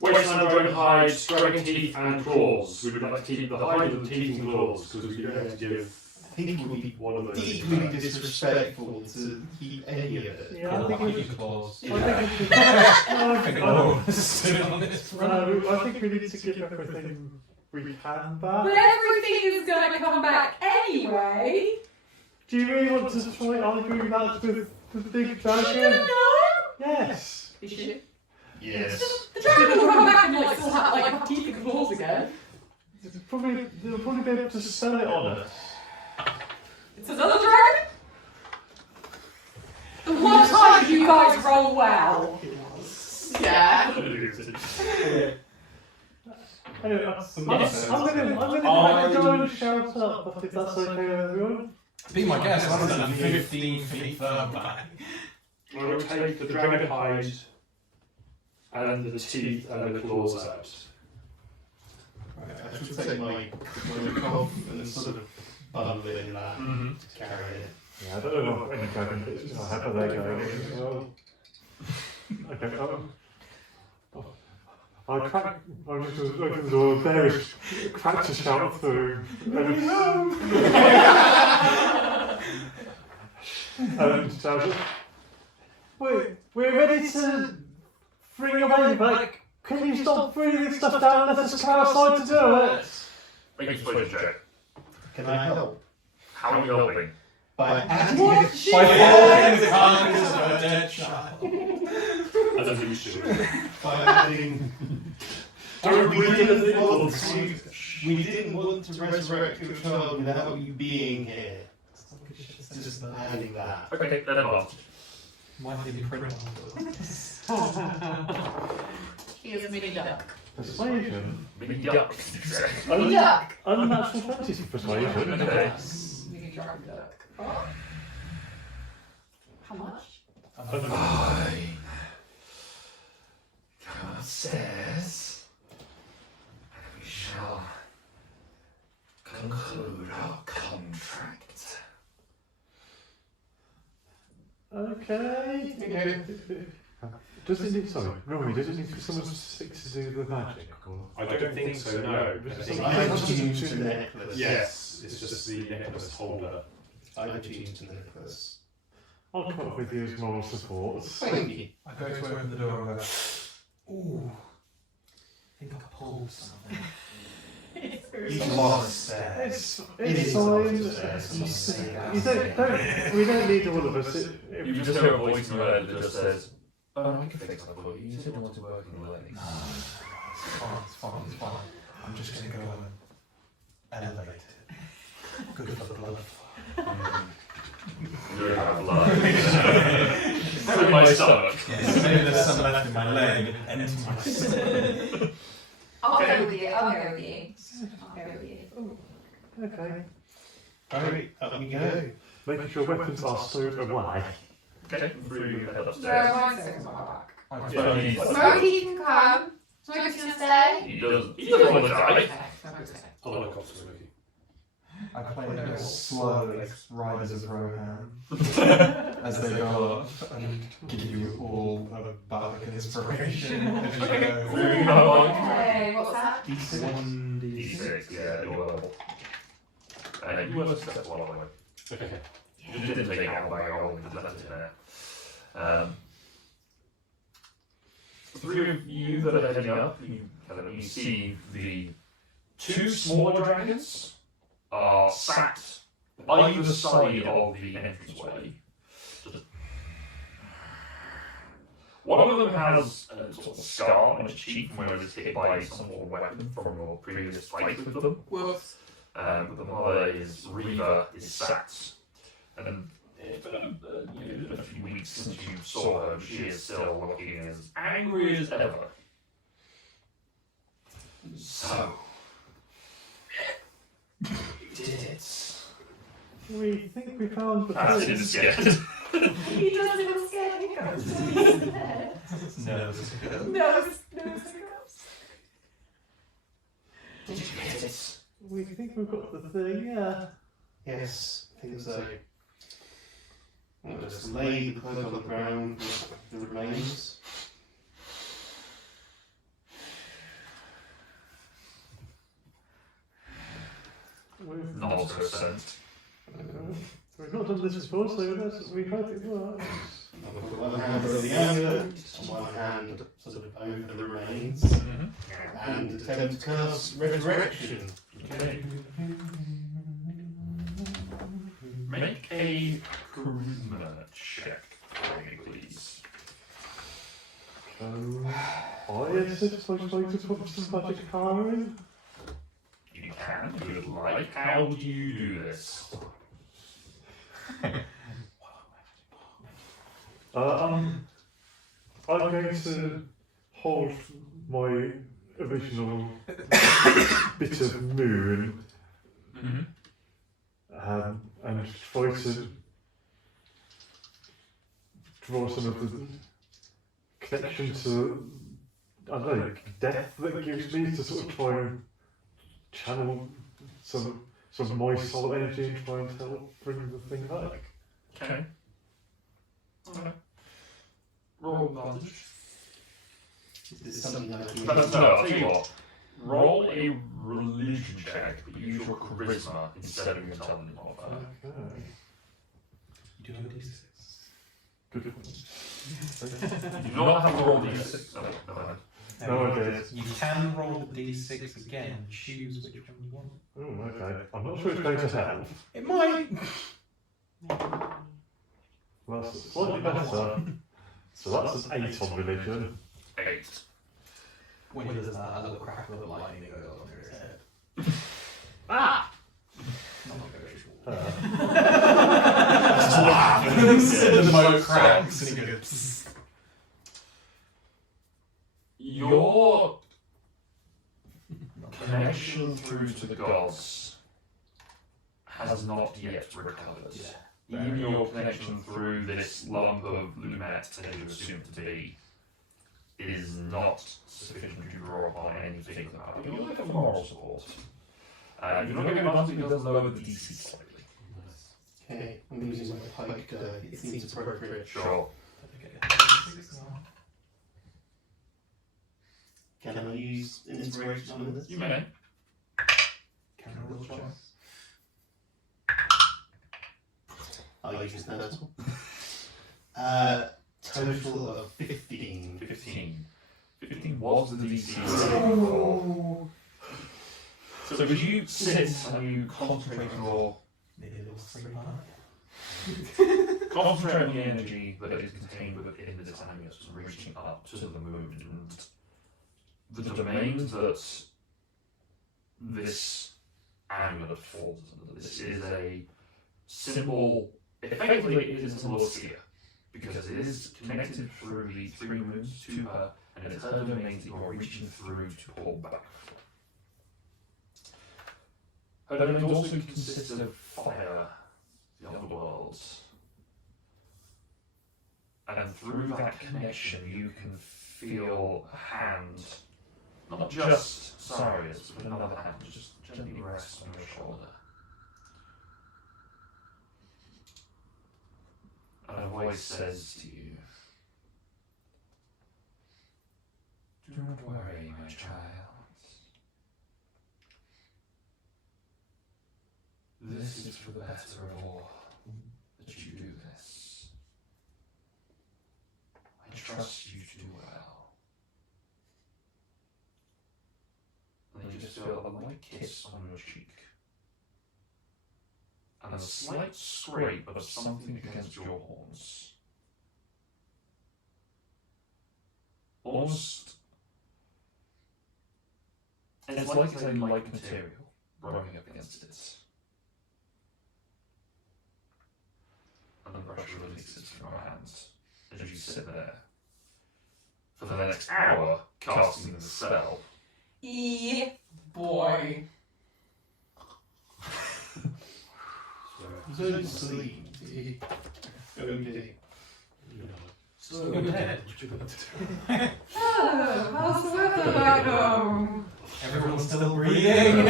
Wasteland dragon hide, dragon teeth and claws. We would like to keep the hide and the teeth and claws because we don't have to give I think it would be one of those. deeply disrespectful to keep any of it. Yeah, I think we should. claws. I think we need to give everything we can back. But everything is going to come back anyway. Do you really want to try arguing that with the big You dragon? don't know. Yes. You should. Yes. The dragon will come back and like still have like teeth and claws again. They'll probably be able to sell it on us. It's another dragon. The one time you guys roll well. Yeah. Anyway, I'm gonna go and shout up if that's okay with everyone. Be my guest, I'm going to 15 feet further back. I will take the dragon hide and the teeth and the claws out. I should take my cough and sort of bundle it in that to carry it. Yeah, I don't know what any dragon pictures I have. Are they going as well? Okay. I crack. I just open the door. There is cracked a shout through. And shouted, we're ready to bring your baby back. Can you stop breathing stuff down and let us go outside to do it? Make a persuasion check. Can I help? How are you helping? By adding What? it, by holding the carcass of a dead child. I don't think you should. By adding... We didn't want to resurrect your child without you being here. Just adding that. Okay, then advance. Might be print. Here's mini duck. Persuasion? Big duck. Duck. Unnatural 20 for persuasion. Okay. Mini dragon duck. Oh. How much? I come upstairs and we shall conclude our contract. Okay. Does it need, sorry, Rory, does it need for someone specific to do the magic? Or? I don't think so, no. I attuned to the necklace. Yes, it's just the necklace holder. I attuned to the necklace. I'll come up with you as moral support. Thank you. I go to open the door and go, ooh, I think I pulled something. It's a lot of stairs. It is a lot of stairs. You say that. You don't, we don't need all of us. You just hear a voice in your head that just says, "Oh, I can fix that for you. You said you want to work in the legs." It's fine. I'm just going to go and elevate it. Good for the blood flow. You don't have blood. It's in my stomach. Yes, maybe there's some left in my leg and into my stomach. I'll go with you. I'll go with you. Okay. Alright, up we go. Making sure weapons are stowed away. Okay, through the head No, upstairs. mine's over my back. Yeah, he's- Smokey can come. Smokey's gonna stay. He doesn't want to die. Okay, Smokey's stay. I like Officer Mickey. I play it slowly, Riders of Rohan, as they go up and give you all a bardic inspiration as you go. Okay, what's that? D6. D6, yeah, you're level. You were successful, by the way. Okay. You didn't take it out by rolling, just left it there. Three of you that are heading up, you see the two smaller dragons are sat either side of the entranceway. One of them has a sort of scar on its cheek from where it was hit by some sort of weapon from your previous fight with them. Whoops. But the mother is Reva is sat, and it's been a few weeks since you saw her. She is still looking as angry as ever. So, we did it. We think we found the That's thing. it, scared. He doesn't look scared. He goes to his head. No, No, Did you get it? We think we've got the thing, yeah. Yes, I think so. I'll just lay the cloak on the ground with the remains. We've Not to percent. we've not done this before, so we hope it works. I'll put one hand over the amulet, one hand sort of over the remains, and attempt to cast resurrection. Okay. Make a charisma check for me, please. I assist by trying to put some magic power in. You can, if you would like. How do you do this? I'm going to hold my original bit of moon and try to draw some of the connection to, I don't know, death that gives me to sort of try and channel some of my soul energy and try and help bring the thing back. Okay. Okay. Roll advantage. Is this something like you No, I'll tell you what. Roll a religion check, but use your charisma instead of your intelligence modifier. Okay. You do have a D6. Good. You do not have to roll d6. No, never mind. No, okay. You can roll the D6 again and choose which one you want. Oh, okay. I'm not sure it's going to help. It might! Well, that's slightly better. So that's an 8 on religion. 8. When he does that, a little crackle of lightning goes on his head. Ah! Not negotiable. The smoke cracks and he goes. Your connection through to the gods has not yet recovered. Even your connection through this lump of lumet, as you assume to be, is not sufficient to draw upon anything about it. You're looking for moral support. You're not going to advantage because it does lower the DC slightly. Okay, I'm using my pike die. It seems appropriate. Sure. Can I use an inspiration on this? You may. Can I roll a choice? I'll use this first one. Total of 15. 15. 15 was the DC. Oh. So as you sit and you concentrate on your Maybe a little 3 mark. concentrate on the energy that is contained within this amulet, reaching up to the moon, and the domain that this amulet falls under. This is a symbol. Effectively, it is a symbol of Sia, because it is connected through the 3 moons to her, and it is her domain that you are reaching through to pull back from. Her domain also consists of fire, the underworlds. And through that connection, you can feel a hand, not just Sarius, but another hand just gently rest on your shoulder. And a voice says to you, "Do not worry, my child. This is for the better of all that you do this. I trust you to do well." And you just feel a light kiss on your cheek, and a slight scrape of something against your horns. Almost, it's like a light material rubbing up against it. And the pressure releases from your hands as you sit there for the next hour casting the spell. Boy. So sleepy. OD. So dead. Oh, how's the weather back home? Everyone's still breathing.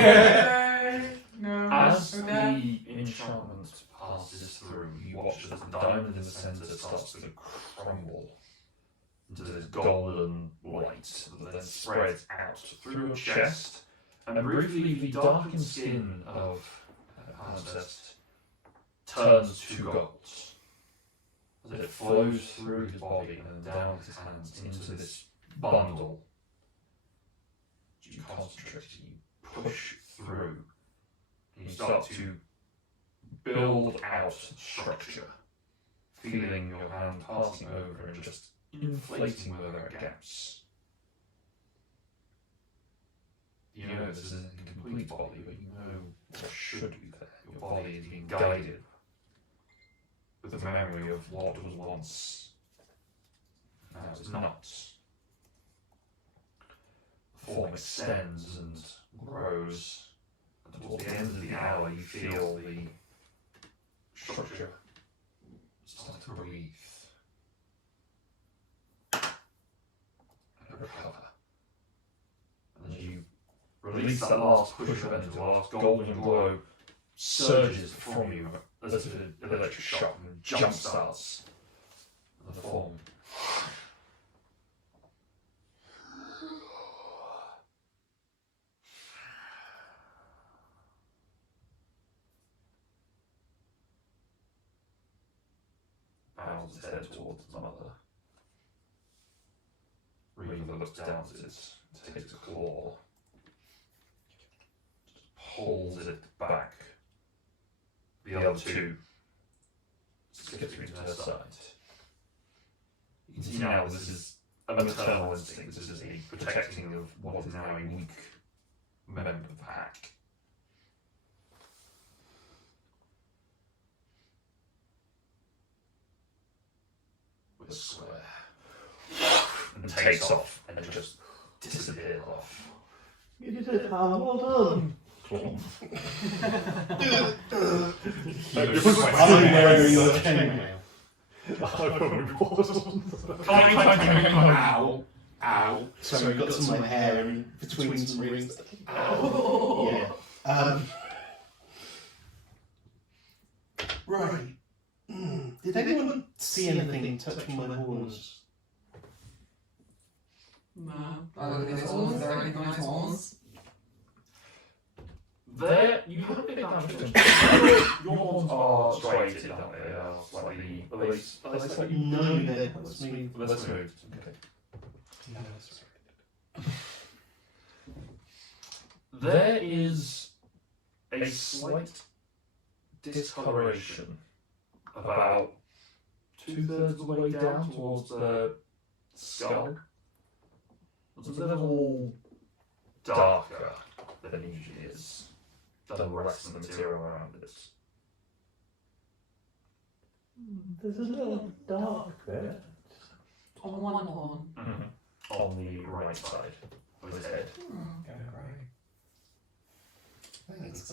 No. As Okay. the enchantment passes through, you watch as the diamond in the centre starts to crumble into this golden light that then spreads out through your chest, and briefly the darkened skin of Palimpsest turns to gold as it flows through his body and then down his hands into this bundle. You concentrate, you push through, and you start to build out structure, feeling your hand passing over and just inflating where there are gaps. You know this is an incomplete body, but you know what should be there. Your body is being guided with the memory of what was once, now is not. The form extends and grows, and towards the end of the hour you feel the structure start to breathe and recover. And as you release that last push of energy, the last golden glow surges from you as if an electric shock and jump starts the form. Bows his head towards his mother. Reaver looks down at it, takes a claw, pulls it back. The other two skipping to her side. You can see now this is a maternal instinct, this is a protecting of what is now a weak member of the pack. With a square. And takes off and just disappears off. You did it, Hal. Well done. I'm wearing your chainmail. I probably wasn't. Ow. Ow. Sorry, got some of my hair in between some rings. Ow. Yeah. Right. Did anyone see anything touching my horns? No. I look at his horns. There are any nice horns. There, you haven't been down to your horns are striated, aren't they? They are slightly, are they slightly? No, that's me. Let's move. Okay. No, that's There is a slight discoloration about 2/3 of the way down towards the skull. It's a little darker than it usually is, than the rest of the material around it. There's a little dark bit. On one horn. On the right side of his head. Thanks.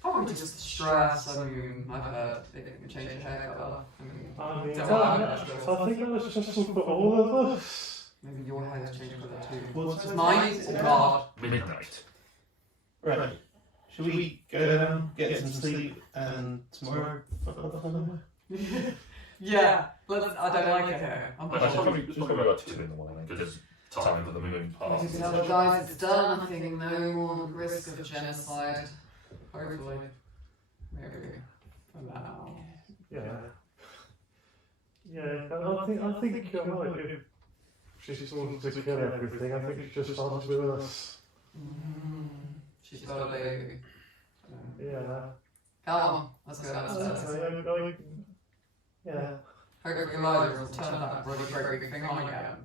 Probably just the stress. I mean, I've heard they can change your hair colour. I mean, Don't I worry. think that was just for all of us. Maybe your hair's changed colour too. What's Mine? Oh God. Midnight. Right. Shall we go down, get some sleep, and tomorrow fuck up the whole Yeah, I don't like it here. I'm It's probably about 2 in the morning because time for the moon passes. Tell the guys it's done. I think no more risk of genocide. Hopefully. Maybe. For now. Yeah. Yeah, I think you're right. If she's wanted to kill everything, I think she just starts with us. She's got a baby. Yeah. Come on, let's go downstairs. Yeah. Hopefully Elijah will turn that bloody great thing on again.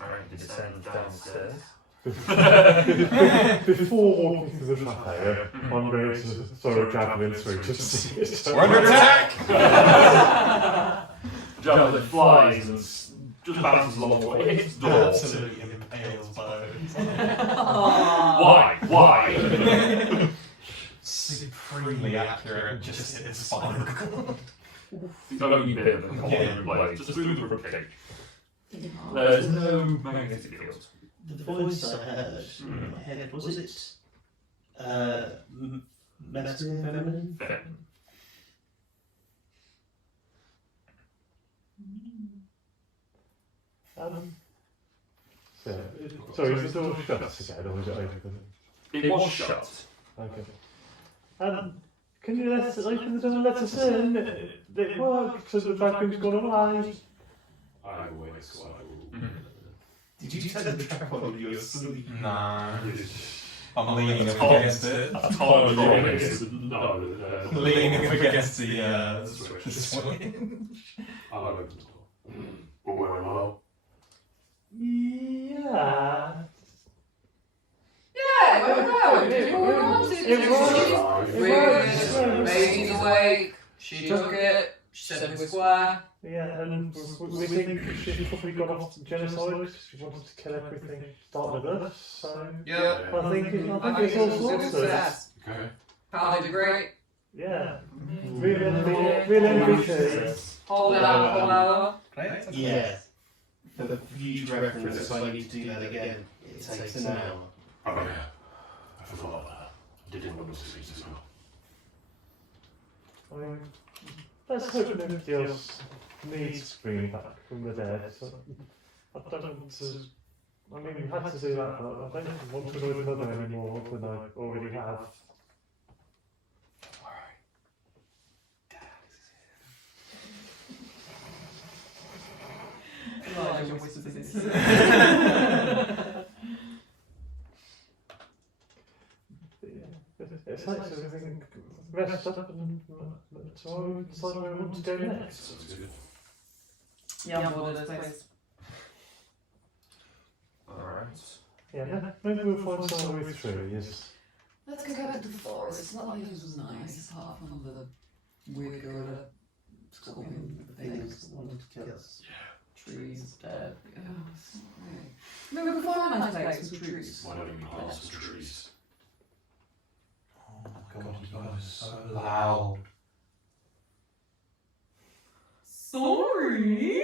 Alright, descend downstairs. Before walking through the chateau, I'm going to throw a javelin through just to see it. We're under attack! Javelin flies and just bounces along the way. It hits the door. Absolutely impales bones. Why? Why? Supremely accurate, just hit his spinal cord. The only bit of the common blade, just through the ribcage. There's no magnetic field. The voice I heard in my head, was it masculine, feminine? Feminine. Sorry, is the door shut again, or is it open? It was shut. Okay. Can you let us open the door and let us in? It worked, so the dragon's gone away. I will wait, so I will. Did you turn the trap on when you were asleep? No. Yes. I'm leaning up against it. Leaning up against the switch. I'll open the door. All wearing well. Yeah. Yeah, Baby's awake. She took it. She said it was square. Yeah, and we think she's probably gone off to genocide. She wanted to kill everything, start with us. So Yeah. I think it's all sorts of. Okay. Pal did great. Yeah. Real MVP. Hold it out for an hour. Yeah. For the future reference, if I need to do that again, it takes an hour. Oh yeah. I forgot about that. I didn't want to see as well. I mean, let's hope nobody else needs bringing back from the dead. So I don't want to. I mean, we had to do that, but I don't want to do another anymore than I already have. Elijah whispers this. It's like everything rest up and tomorrow we decide where we want to go next. Sounds good. Yeah, I'm bored of this place. Alright. Yeah, maybe we'll find some way through, yes. Let's go back to the forest. It's not like this was nice, apart from the weird gorilla scorpion things that wanted to kill us. Trees dead. Oh, it's not really. Maybe we can find a nice place with trees. Why don't we plant some trees? Oh my god, you guys are so loud. Sorry.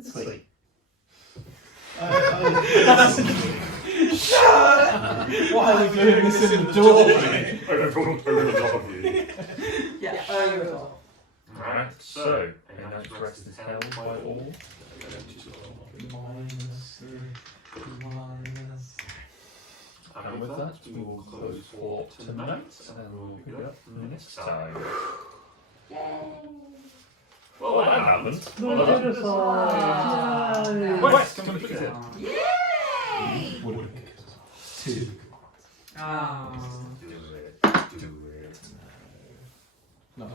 Sleep. Shut up! Why are we doing this in the doorway? Over the top of you. Yeah, over the top. Alright, so, any night's rest is held by all. And with that, we will close for tonight, and we'll pick it up next time. Well, that happened. No, genocide! Yay! Quest completed. Yay! Two. Ah. Do it. Do it. No.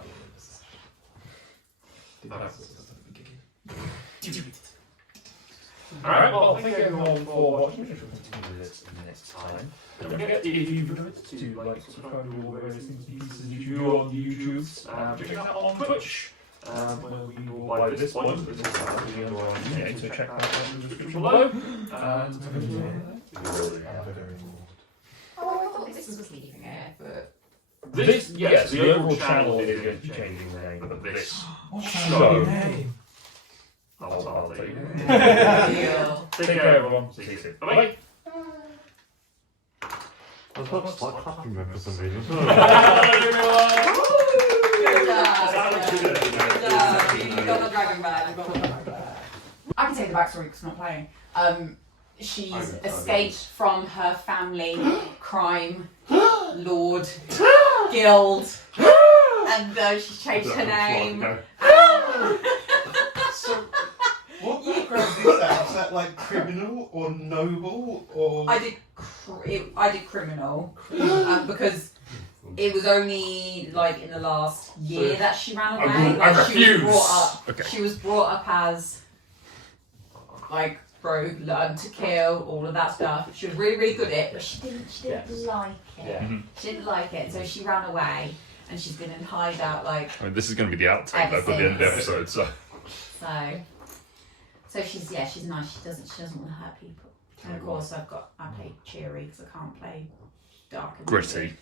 Alright, well, thank you everyone for watching. We shall continue this next time. Don't forget, if you've enjoyed it, to like, subscribe to all the various things and pieces you do on YouTube. Check us out on Twitch. Where we will, by this point, this is the other one, so check that out in the description below. And Oh, I thought this was leaving it, but. this, yes, the overall channel is going to be changing the name, but this What's show, your name? I'll tell you. Deal. Take care, everyone. See you soon. Bye. I was about to start clapping them for some reason. Good job. You got the dragon back. You got the dragon back. I can take the backstory because I'm not playing. She's escaped from her family crime lord guild, and she's changed her name. So, what background is that? Is that like criminal or noble or? I did criminal because it was only like in the last year that she ran away. I Like, refuse. She was brought up as like rogue, learned to kill, all of that stuff. She was really, really good at it, but she didn't like it. Yeah. She didn't like it, so she ran away, and she's been in hideout like. I mean, this is going to be the outtake though for the end of the episode, so. So she's nice. She doesn't want to hurt people. And of course, I play cheery because I can't play dark and Gritty.